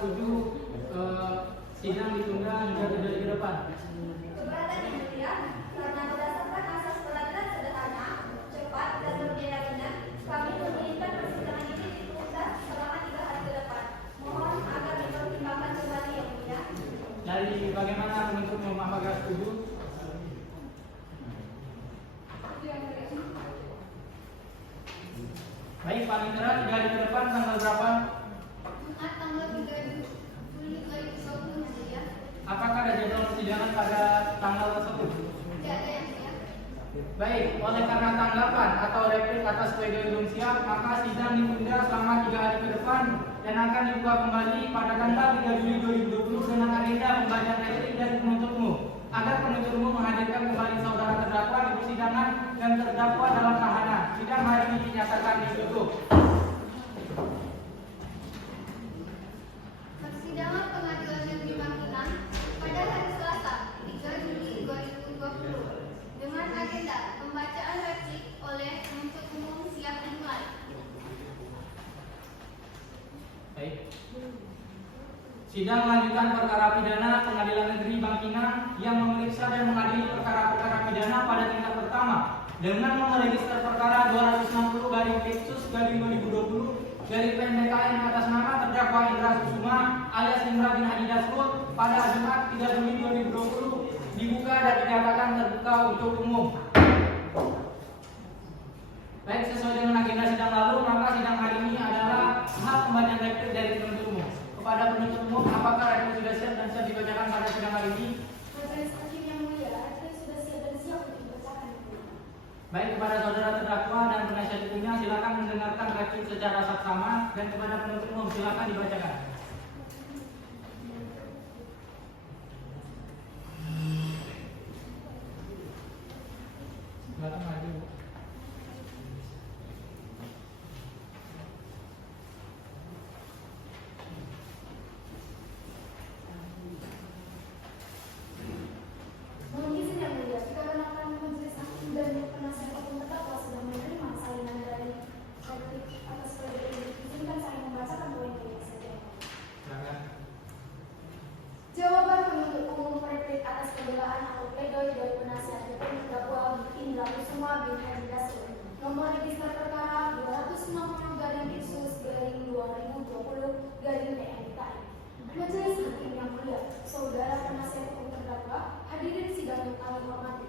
setuju sidang ditunda hingga 3 hari ke depan? Keberatan yang mulia, karena berdasarkan asas peradilan sederhana, cepat dan berkeyakinan, kami menginginkan persidangan ini ditunda selama 3 hari ke depan. Mohon agar dipertimbangkan kembali yang mulia. Dari bagaimana penuntut umum, apakah setuju? Baik, panitera 3 hari ke depan tanggal berapa? Jumat tanggal 3 Juli 2020 yang mulia. Apakah ada jadwal persidangan pada tanggal tersebut? Tidak ada yang mulia. Baik, oleh karena tanggapan atau replik atas pledoi belum siap, maka sidang ditunda selama 3 hari ke depan dan akan dibuka kembali pada tanggal 3 Juli 2020 dengan agenda pembacaan replik dari penuntut umum agar penuntut umum menghadirkan kembali saudara terdakwa di persidangan dan terdakwa dalam tahanan. Sidang hari ini dinyatakan ditutup. Persidangan Pengadilan Negeri Bangkinang pada hari Selasa 3 Juli 2020 dengan agenda pembacaan replik oleh penuntut umum siap dimulai. Baik. Sidang lanjutan perkara pidana Pengadilan Negeri Bangkinang yang memeriksa dan mengadili perkara-perkara pidana pada tingkat pertama dengan nomor register perkara 260/2020/PMDKN atas nama terdakwa Indra Kusuma alias Indra bin Haji Dasrul pada Jumat 3 Juli 2020 dibuka dan dinyatakan terbuka untuk umum. Baik, sesuai dengan agenda sidang lalu, maka sidang hari ini adalah hak pembacaan replik dari penuntut umum. Kepada penuntut umum, apakah replik sudah siap dan siap dibacakan pada sidang hari ini? Majelis Hakim yang mulia, replik sudah siap dan siap untuk dibacakan. Baik, kepada saudara terdakwa dan penasihat hukumnya silakan mendengarkan replik secara saksama dan kepada penuntut umum silakan dibacakan. Silakan maju. Mohon izin yang mulia, dikarenakan majelis hakim dan penasihat hukum terdakwa sudah menerima salinan dari replik atas pledoi ini, izinkan saya membacakan poin-poin saja. Silakan. Jawaban penuntut umum replik atas pembelaan atau pledoi dari penasihat hukum terdakwa Indra Kusuma bin Haji Dasrul, nomor register perkara 260/2020/PMDKN. Majelis Hakim yang mulia, saudara penasihat hukum terdakwa, hadirin sidang yang kami hormati.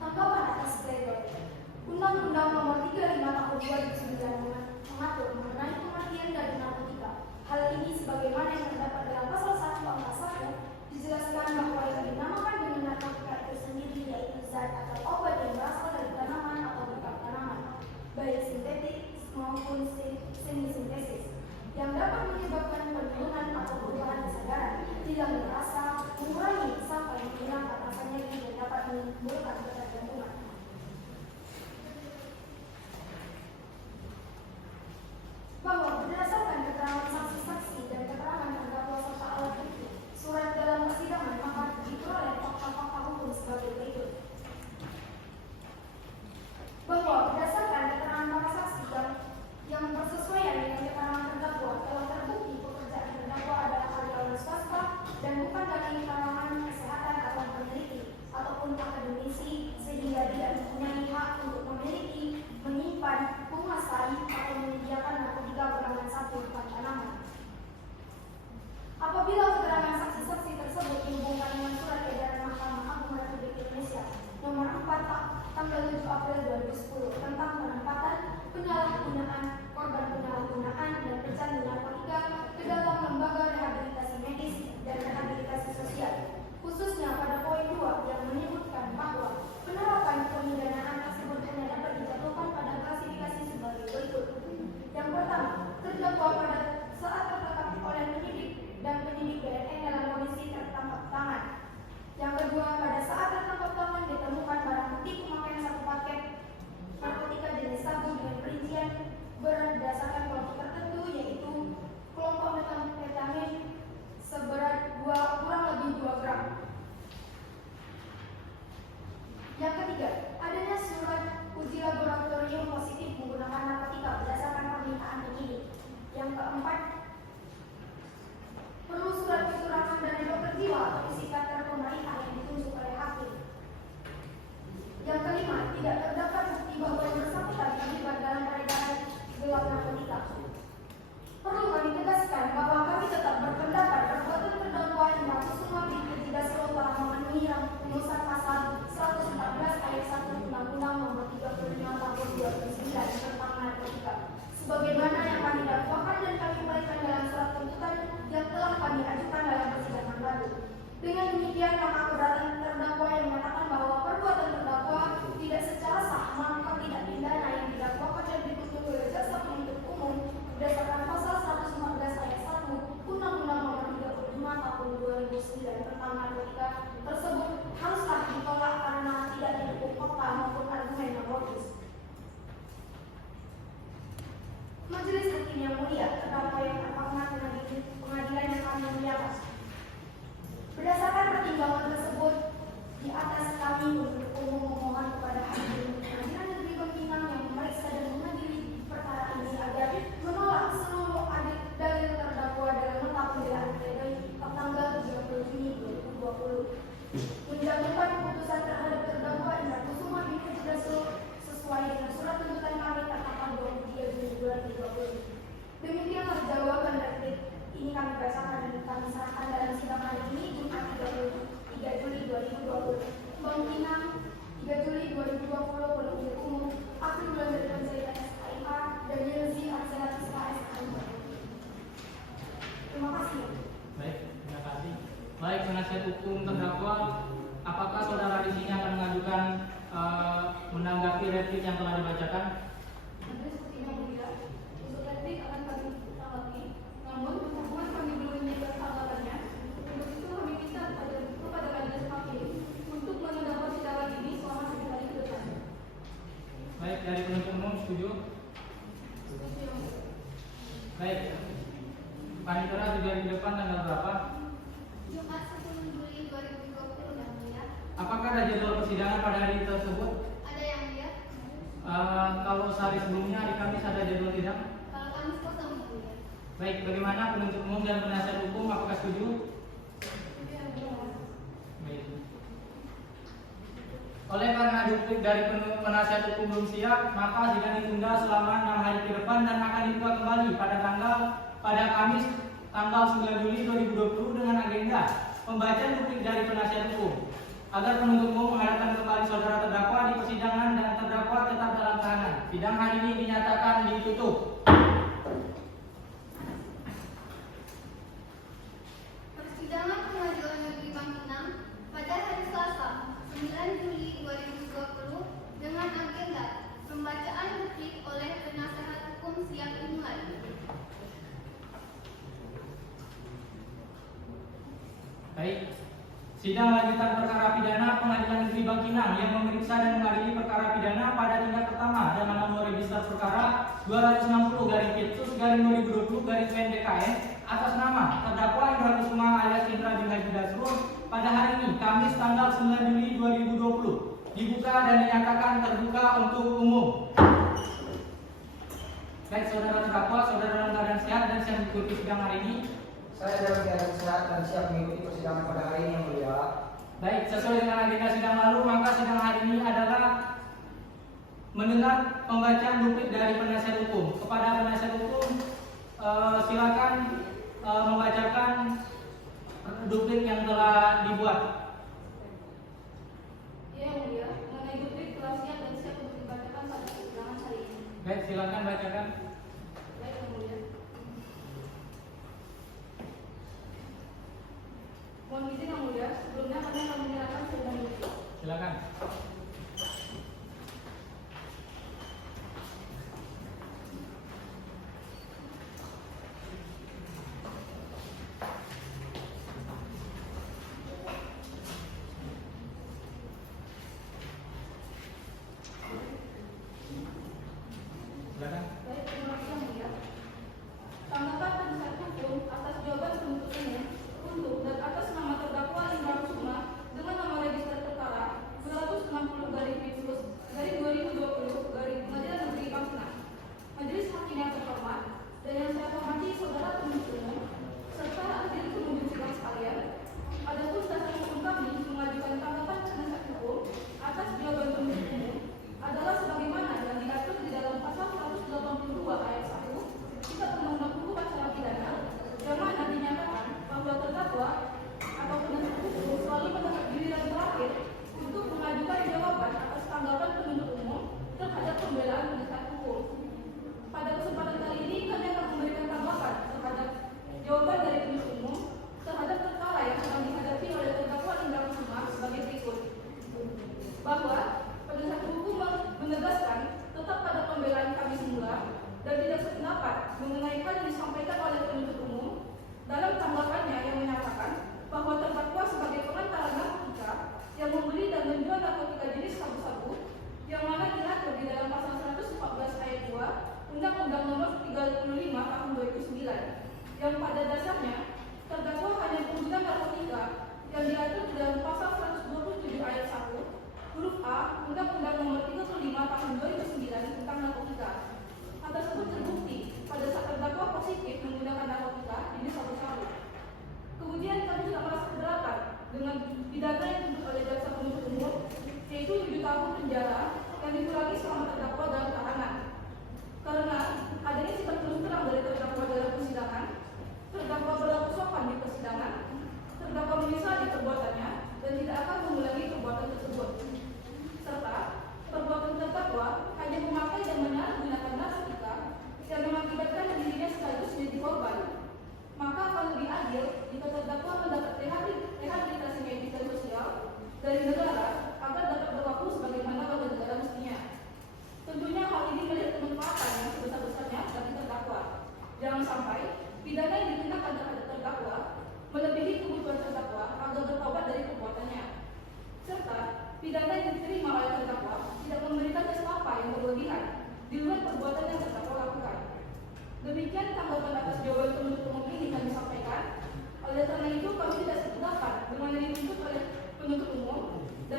Tanggapan atas pledoi. Undang-Undang Nomor 35 Tahun 2009 mengatur mengenai kematian dari narkotika. Hal ini sebagaimana yang terdapat dalam pasal 1 angka 1 dijelaskan bahwa yang dinamakan dengan narkotika itu sendiri yaitu zat atau obat yang berasal dari tanaman atau bukan tanaman, baik sintetik maupun semi-sintesis, yang dapat menyebabkan penurunan atau perubahan kesadaran, hilangnya rasa, mengurangi sampai menghilangkan rasa nyeri dan dapat menimbulkan ketergantungan. Bahwa berdasarkan keterangan saksi-saksi dan keterangan terdakwa serta alat bukti, surat dalam persidangan maka diperoleh fakta-fakta hukum sebagai berikut. Bahwa berdasarkan keterangan para saksi yang bersesuaian dengan keterangan terdakwa telah terbukti pekerjaan terdakwa adalah karyawan swasta dan bukan dari kalangan kesehatan atau peneliti ataupun akademisi, Demikian karena keberatan terdakwa yang menyatakan bahwa perbuatan terdakwa tidak secara sah maka tidak pidana yang didakwakan dan dituntut oleh jaksa penuntut umum berdasarkan pasal 114 ayat 1 Undang-Undang Nomor 35 Tahun 2009 tentang narkotika tersebut haruslah ditolak karena tidak didukung fakta maupun argumen yang logis. Majelis Hakim yang mulia, terdakwa yang terhormat pengadilan yang kami muliakan. Berdasarkan pertimbangan tersebut, di atas kami penuntut umum memohon kepada Hakim Pengadilan Negeri Bangkinang yang memeriksa dan mengadili perkara ini agar menolak seluruh dalil terdakwa dalam nota pembelaan pledoi tanggal 30 Juni 2020, menjatuhkan putusan terhadap terdakwa Indra Kusuma binti Jasro sesuai dengan surat tuntutan kami tertanggal 23 Juni 2020. Demikianlah jawaban dari ini kami bacakan dan kami serahkan dalam sidang hari ini Jumat 3 Juli 2020. Bangkinang 3 Juli 2020 penuntut umum Abdul Ghani Panjaitan SKIA dan Yelzi Arsena SKIA. Terima kasih. Baik, terima kasih. Baik, penasihat hukum terdakwa, apakah saudara di sini akan mengajukan menanggapi replik yang telah dibacakan? Nanti sepertinya mulia, untuk replik akan kami tanggapi, namun berhubungan kami belum menyiapkan tanggapannya. Untuk itu kami minta kepada majelis hakim untuk menunda persidangan ini selama 7 hari ke depan. Baik, dari penuntut umum setuju? Baik, panitera 3 hari ke depan tanggal berapa? Jumat 10 Juli 2020 yang mulia. Apakah ada jadwal persidangan pada hari tersebut? Ada yang mulia? Kalau sehari sebelumnya hari Kamis ada jadwal sidang? Kalau Kamis kosong yang mulia. Baik, bagaimana penuntut umum dan penasihat hukum apakah setuju? Baik. Oleh karena duplik dari penasihat hukum belum siap, maka sidang ditunda selama 6 hari ke depan dan akan dibuka kembali pada Kamis tanggal 9 Juli 2020 dengan agenda pembacaan duplik dari penasihat hukum agar penuntut umum menghadapkan kembali saudara terdakwa di persidangan dan terdakwa tetap dalam tahanan. Sidang hari ini dinyatakan ditutup. Persidangan Pengadilan Negeri Bangkinang pada hari Selasa 9 Juli 2020 dengan agenda pembacaan duplik oleh penasehat hukum siap dimulai. Baik. Sidang lanjutan perkara pidana Pengadilan Negeri Bangkinang yang memeriksa dan mengadili perkara pidana pada tingkat pertama dengan nomor register perkara 260/2020/PNDKN atas nama terdakwa Indra Kusuma alias Indra bin Haji Dasrul pada hari ini Kamis tanggal 9 Juli 2020 dibuka dan dinyatakan terbuka untuk umum. Baik, saudara terdakwa, saudara dalam keadaan sehat dan siap mengikuti sidang hari ini. Saya dalam keadaan sehat dan siap mengikuti persidangan pada hari ini yang mulia. Baik, sesuai dengan agenda sidang lalu, maka sidang hari ini adalah mendengar pembacaan duplik dari penasihat hukum. Kepada penasihat hukum, silakan membacakan duplik yang telah dibuat. Ya mulia, mengenai duplik telah siap dan siap untuk dibacakan pada persidangan hari ini. Baik, silakan bacakan. Baik yang mulia. Mohon izin yang mulia, sebelumnya kami akan menyerahkan sidang duplik. Silakan. Silakan. Baik, terima kasih yang mulia. Tanggapan penasihat hukum atas jawaban penuntut umum untuk dan atas nama terdakwa Indra Kusuma dengan nomor register perkara 260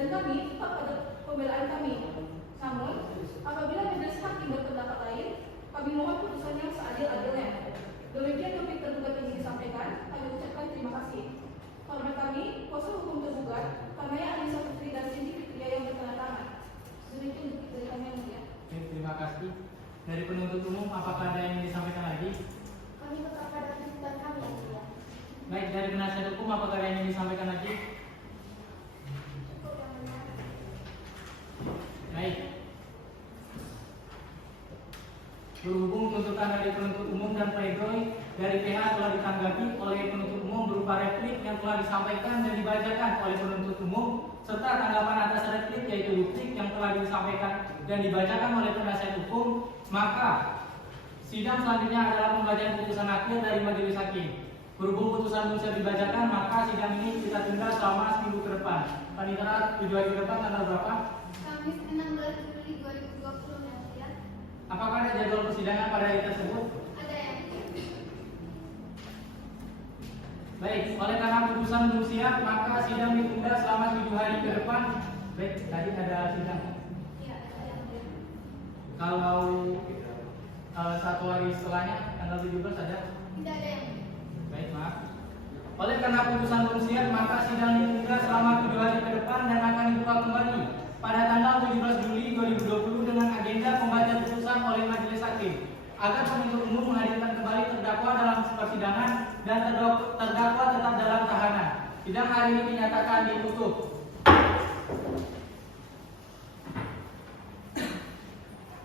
dan kami tetap pada pembelaan kami. Namun, apabila majelis hakim berpendapat lain, kami mohon putusan yang seadil-adilnya. Demikian topik tergugat ini disampaikan, kami ucapkan terima kasih. Hormat kami, kuasa hukum tergugat, Kamaya Anissa Putri dan Cindy Fitria yang bertanda tangan. Demikian dari kami yang mulia. Terima kasih. Dari penuntut umum, apakah ada yang disampaikan lagi? Kami tetap pada tuntutan kami yang mulia. Baik, dari penasihat hukum, apakah ada yang disampaikan lagi? Cukup yang mulia. Baik. Berhubung tuntutan dari penuntut umum dan pledoi dari pihak telah ditanggapi oleh penuntut umum berupa replik yang telah disampaikan dan dibacakan oleh penuntut umum, serta tanggapan atas replik yaitu duplik yang telah disampaikan dan dibacakan oleh penasihat hukum, maka sidang selanjutnya adalah pembacaan putusan akhir dari majelis hakim. Berhubung putusan belum siap dibacakan, maka sidang ini kita tunda selama seminggu ke depan. Panitera 7 hari ke depan tanggal berapa? Kamis 16 Juli 2020 yang mulia. Apakah ada jadwal persidangan pada hari tersebut? Ada yang Baik, oleh karena putusan belum siap, maka sidang ditunda selama 7 hari ke depan. Baik, tadi ada sidang. Iya, ada yang mulia. Kalau 1 hari setelahnya, tanggal 17 ada? Tidak ada yang mulia. Baik, maaf. Oleh karena putusan belum siap, maka sidang ditunda selama 7 hari ke depan dan akan dibuka kembali pada tanggal 17 Juli 2020 dengan agenda pembacaan putusan oleh majelis hakim agar penuntut umum menghadirkan kembali terdakwa dalam persidangan dan terdakwa tetap dalam tahanan. Sidang hari ini dinyatakan ditutup.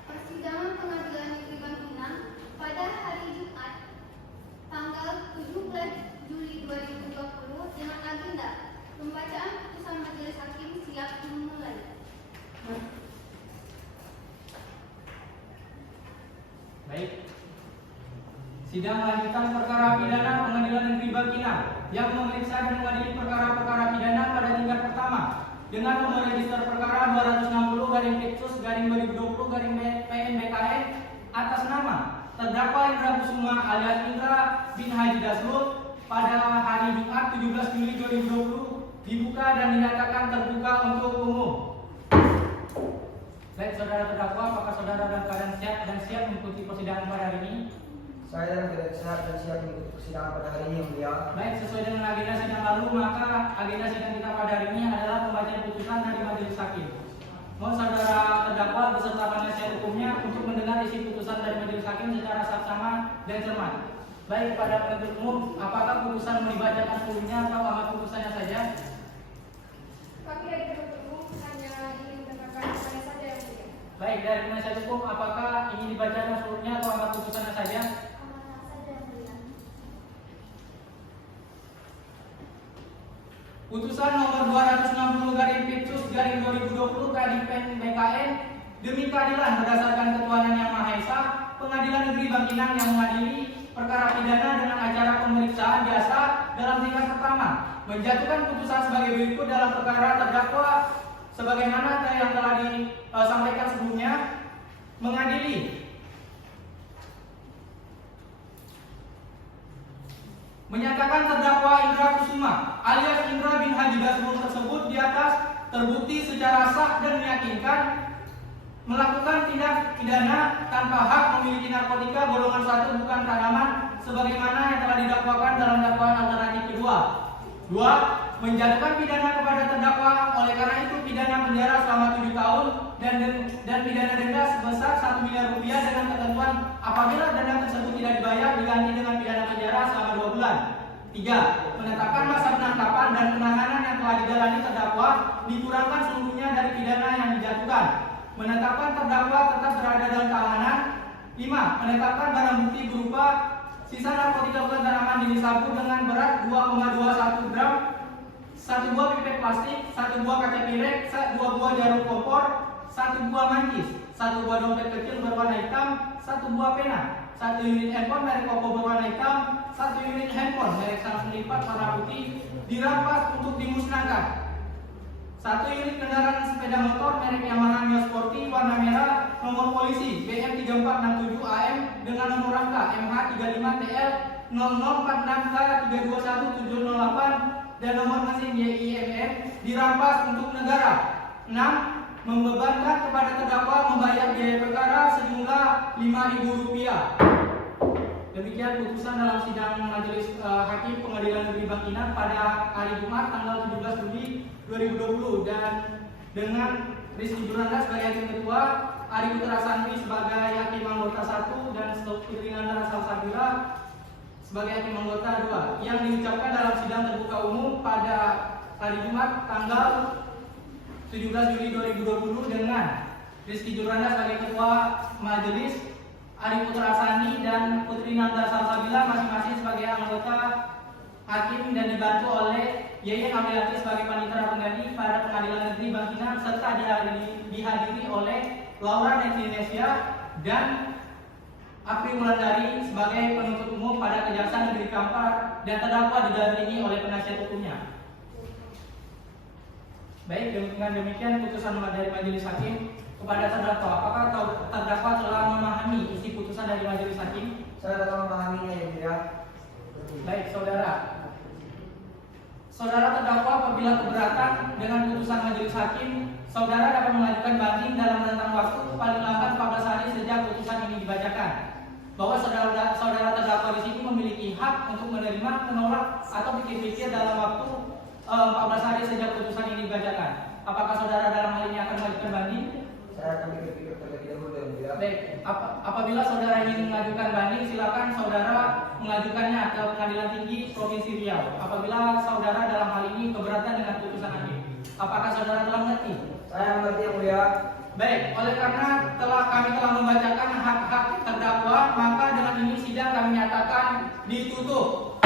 Persidangan Pengadilan Negeri Bangkinang pada hari Jumat tanggal 17 Juli 2020 dengan agenda pembacaan putusan majelis hakim siap dimulai. Baik. Sidang lanjutan perkara pidana Pengadilan Negeri Bangkinang yang memeriksa dan mengadili perkara-perkara pidana pada tingkat pertama dengan nomor register perkara 260/Pictus/2020/PN-BKN atas nama terdakwa Indra Kusuma alias Indra bin Haji Dasrul pada hari Jumat 17 Juli 2020 dibuka dan dinyatakan terbuka untuk umum. Baik, saudara terdakwa, apakah saudara dalam keadaan sehat dan siap mengikuti persidangan pada hari ini? Saya dalam keadaan sehat dan siap mengikuti persidangan pada hari ini yang mulia. Baik, sesuai dengan agenda sidang lalu, maka agenda sidang kita pada hari ini adalah pembacaan putusan dari majelis hakim. Mohon saudara terdakwa beserta penasihat hukumnya untuk mendengar isi putusan dari majelis hakim secara saksama dan cermat. Baik, kepada penuntut umum, apakah putusan mau dibacakan seluruhnya atau amat putusannya saja? Kami dari penuntut umum hanya ingin mendengarkan putusannya saja yang mulia. Baik, dari penasihat hukum, apakah ingin dibacakan seluruhnya atau amat putusannya saja? Amanah saja yang mulia. Putusan nomor 260/Pictus/2020/PN-BKN demi keadilan berdasarkan ketuhanan yang Maha Esa, Pengadilan Negeri Bangkinang yang mengadili perkara pidana dengan acara pemeriksaan biasa dalam tingkat pertama menjatuhkan putusan sebagai berikut dalam perkara terdakwa sebagaimana yang telah disampaikan sebelumnya. Mengadili menyatakan terdakwa Indra Kusuma alias Indra bin Haji Dasrul tersebut di atas terbukti secara sah dan meyakinkan melakukan tindak pidana tanpa hak memiliki narkotika golongan 1 bukan tanaman sebagaimana yang telah didakwakan dalam dakwaan alternatif kedua. 2. Menjatuhkan pidana kepada terdakwa oleh karena itu pidana penjara selama 7 tahun dan pidana denda sebesar 1 miliar rupiah dengan ketentuan apabila denda tersebut tidak dibayar diganti dengan pidana penjara selama 2 bulan. 3. Menetapkan masa penangkapan dan penahanan yang telah dijalani terdakwa dikurangkan seluruhnya dari pidana yang dijatuhkan. Menetapkan terdakwa tetap berada dalam tahanan. 5. Menetapkan barang bukti berupa sisa narkotika bukan tanaman jenis sabu dengan berat 2,21 gram, 1 buah pipet plastik, 1 buah kaca piring, 2 buah jarum kompor, 1 buah mancis, 1 buah dompet kecil berwarna hitam, 1 buah pena, 1 unit handphone merek Oppo berwarna hitam, 1 unit handphone merek Samsung lipat warna putih dirampas untuk dimusnahkan. 1 unit kendaraan sepeda motor merek Yamaha Mio Sporty warna merah nomor polisi BM3467 AM dengan nomor rangka MH35TL 0046K321708 dan nomor mesin YIMN dirampas untuk negara. 6. Membebankan kepada terdakwa membayar biaya perkara sejumlah Rp5.000. Demikian putusan dalam sidang Majelis Hakim Pengadilan Negeri Bangkinang pada hari Jumat tanggal 17 Juli 2020 dan dengan Rizky Juranda sebagai hakim ketua, Ari Putra Santi sebagai hakim anggota 1 dan Putri Nanda Salsabila sebagai hakim anggota 2 yang diucapkan dalam sidang terbuka umum pada hari Jumat tanggal 17 Juli 2020 dengan Rizky Juranda sebagai ketua majelis, Ari Putra Sani dan Putri Nanda Salsabila masing-masing sebagai anggota hakim dan dibantu oleh Yeyen Aprianti sebagai panitera pengganti pada Pengadilan Negeri Bangkinang serta dihadiri oleh Laura Nevinesia dan Apri Wulandari sebagai penuntut umum pada Kejaksaan Negeri Kampar dan terdakwa didampingi oleh penasihat hukumnya. Baik, dengan demikian putusan dari majelis hakim kepada terdakwa. Apakah terdakwa telah memahami isi putusan dari majelis hakim? Saya telah memahaminya ya mulia. Baik, saudara. Saudara terdakwa apabila keberatan dengan putusan majelis hakim, saudara dapat mengajukan banding dalam rentang waktu paling lambat 14 hari sejak putusan ini dibacakan. Bahwa saudara terdakwa di sini memiliki hak untuk menerima, menolak, atau pikir-pikir dalam waktu 14 hari sejak putusan ini dibacakan. Apakah saudara dalam hal ini akan mengajukan banding? Saya akan pikir-pikir terlebih dahulu ya mulia. Baik, apabila saudara ingin mengajukan banding, silakan saudara mengajukannya ke Pengadilan Tinggi Provinsi Riau. Apabila saudara dalam hal ini keberatan dengan putusan hakim, apakah saudara telah mengerti? Saya mengerti ya mulia. Baik, oleh karena kami telah membacakan hak-hak terdakwa, maka dengan ini sidang kami nyatakan ditutup.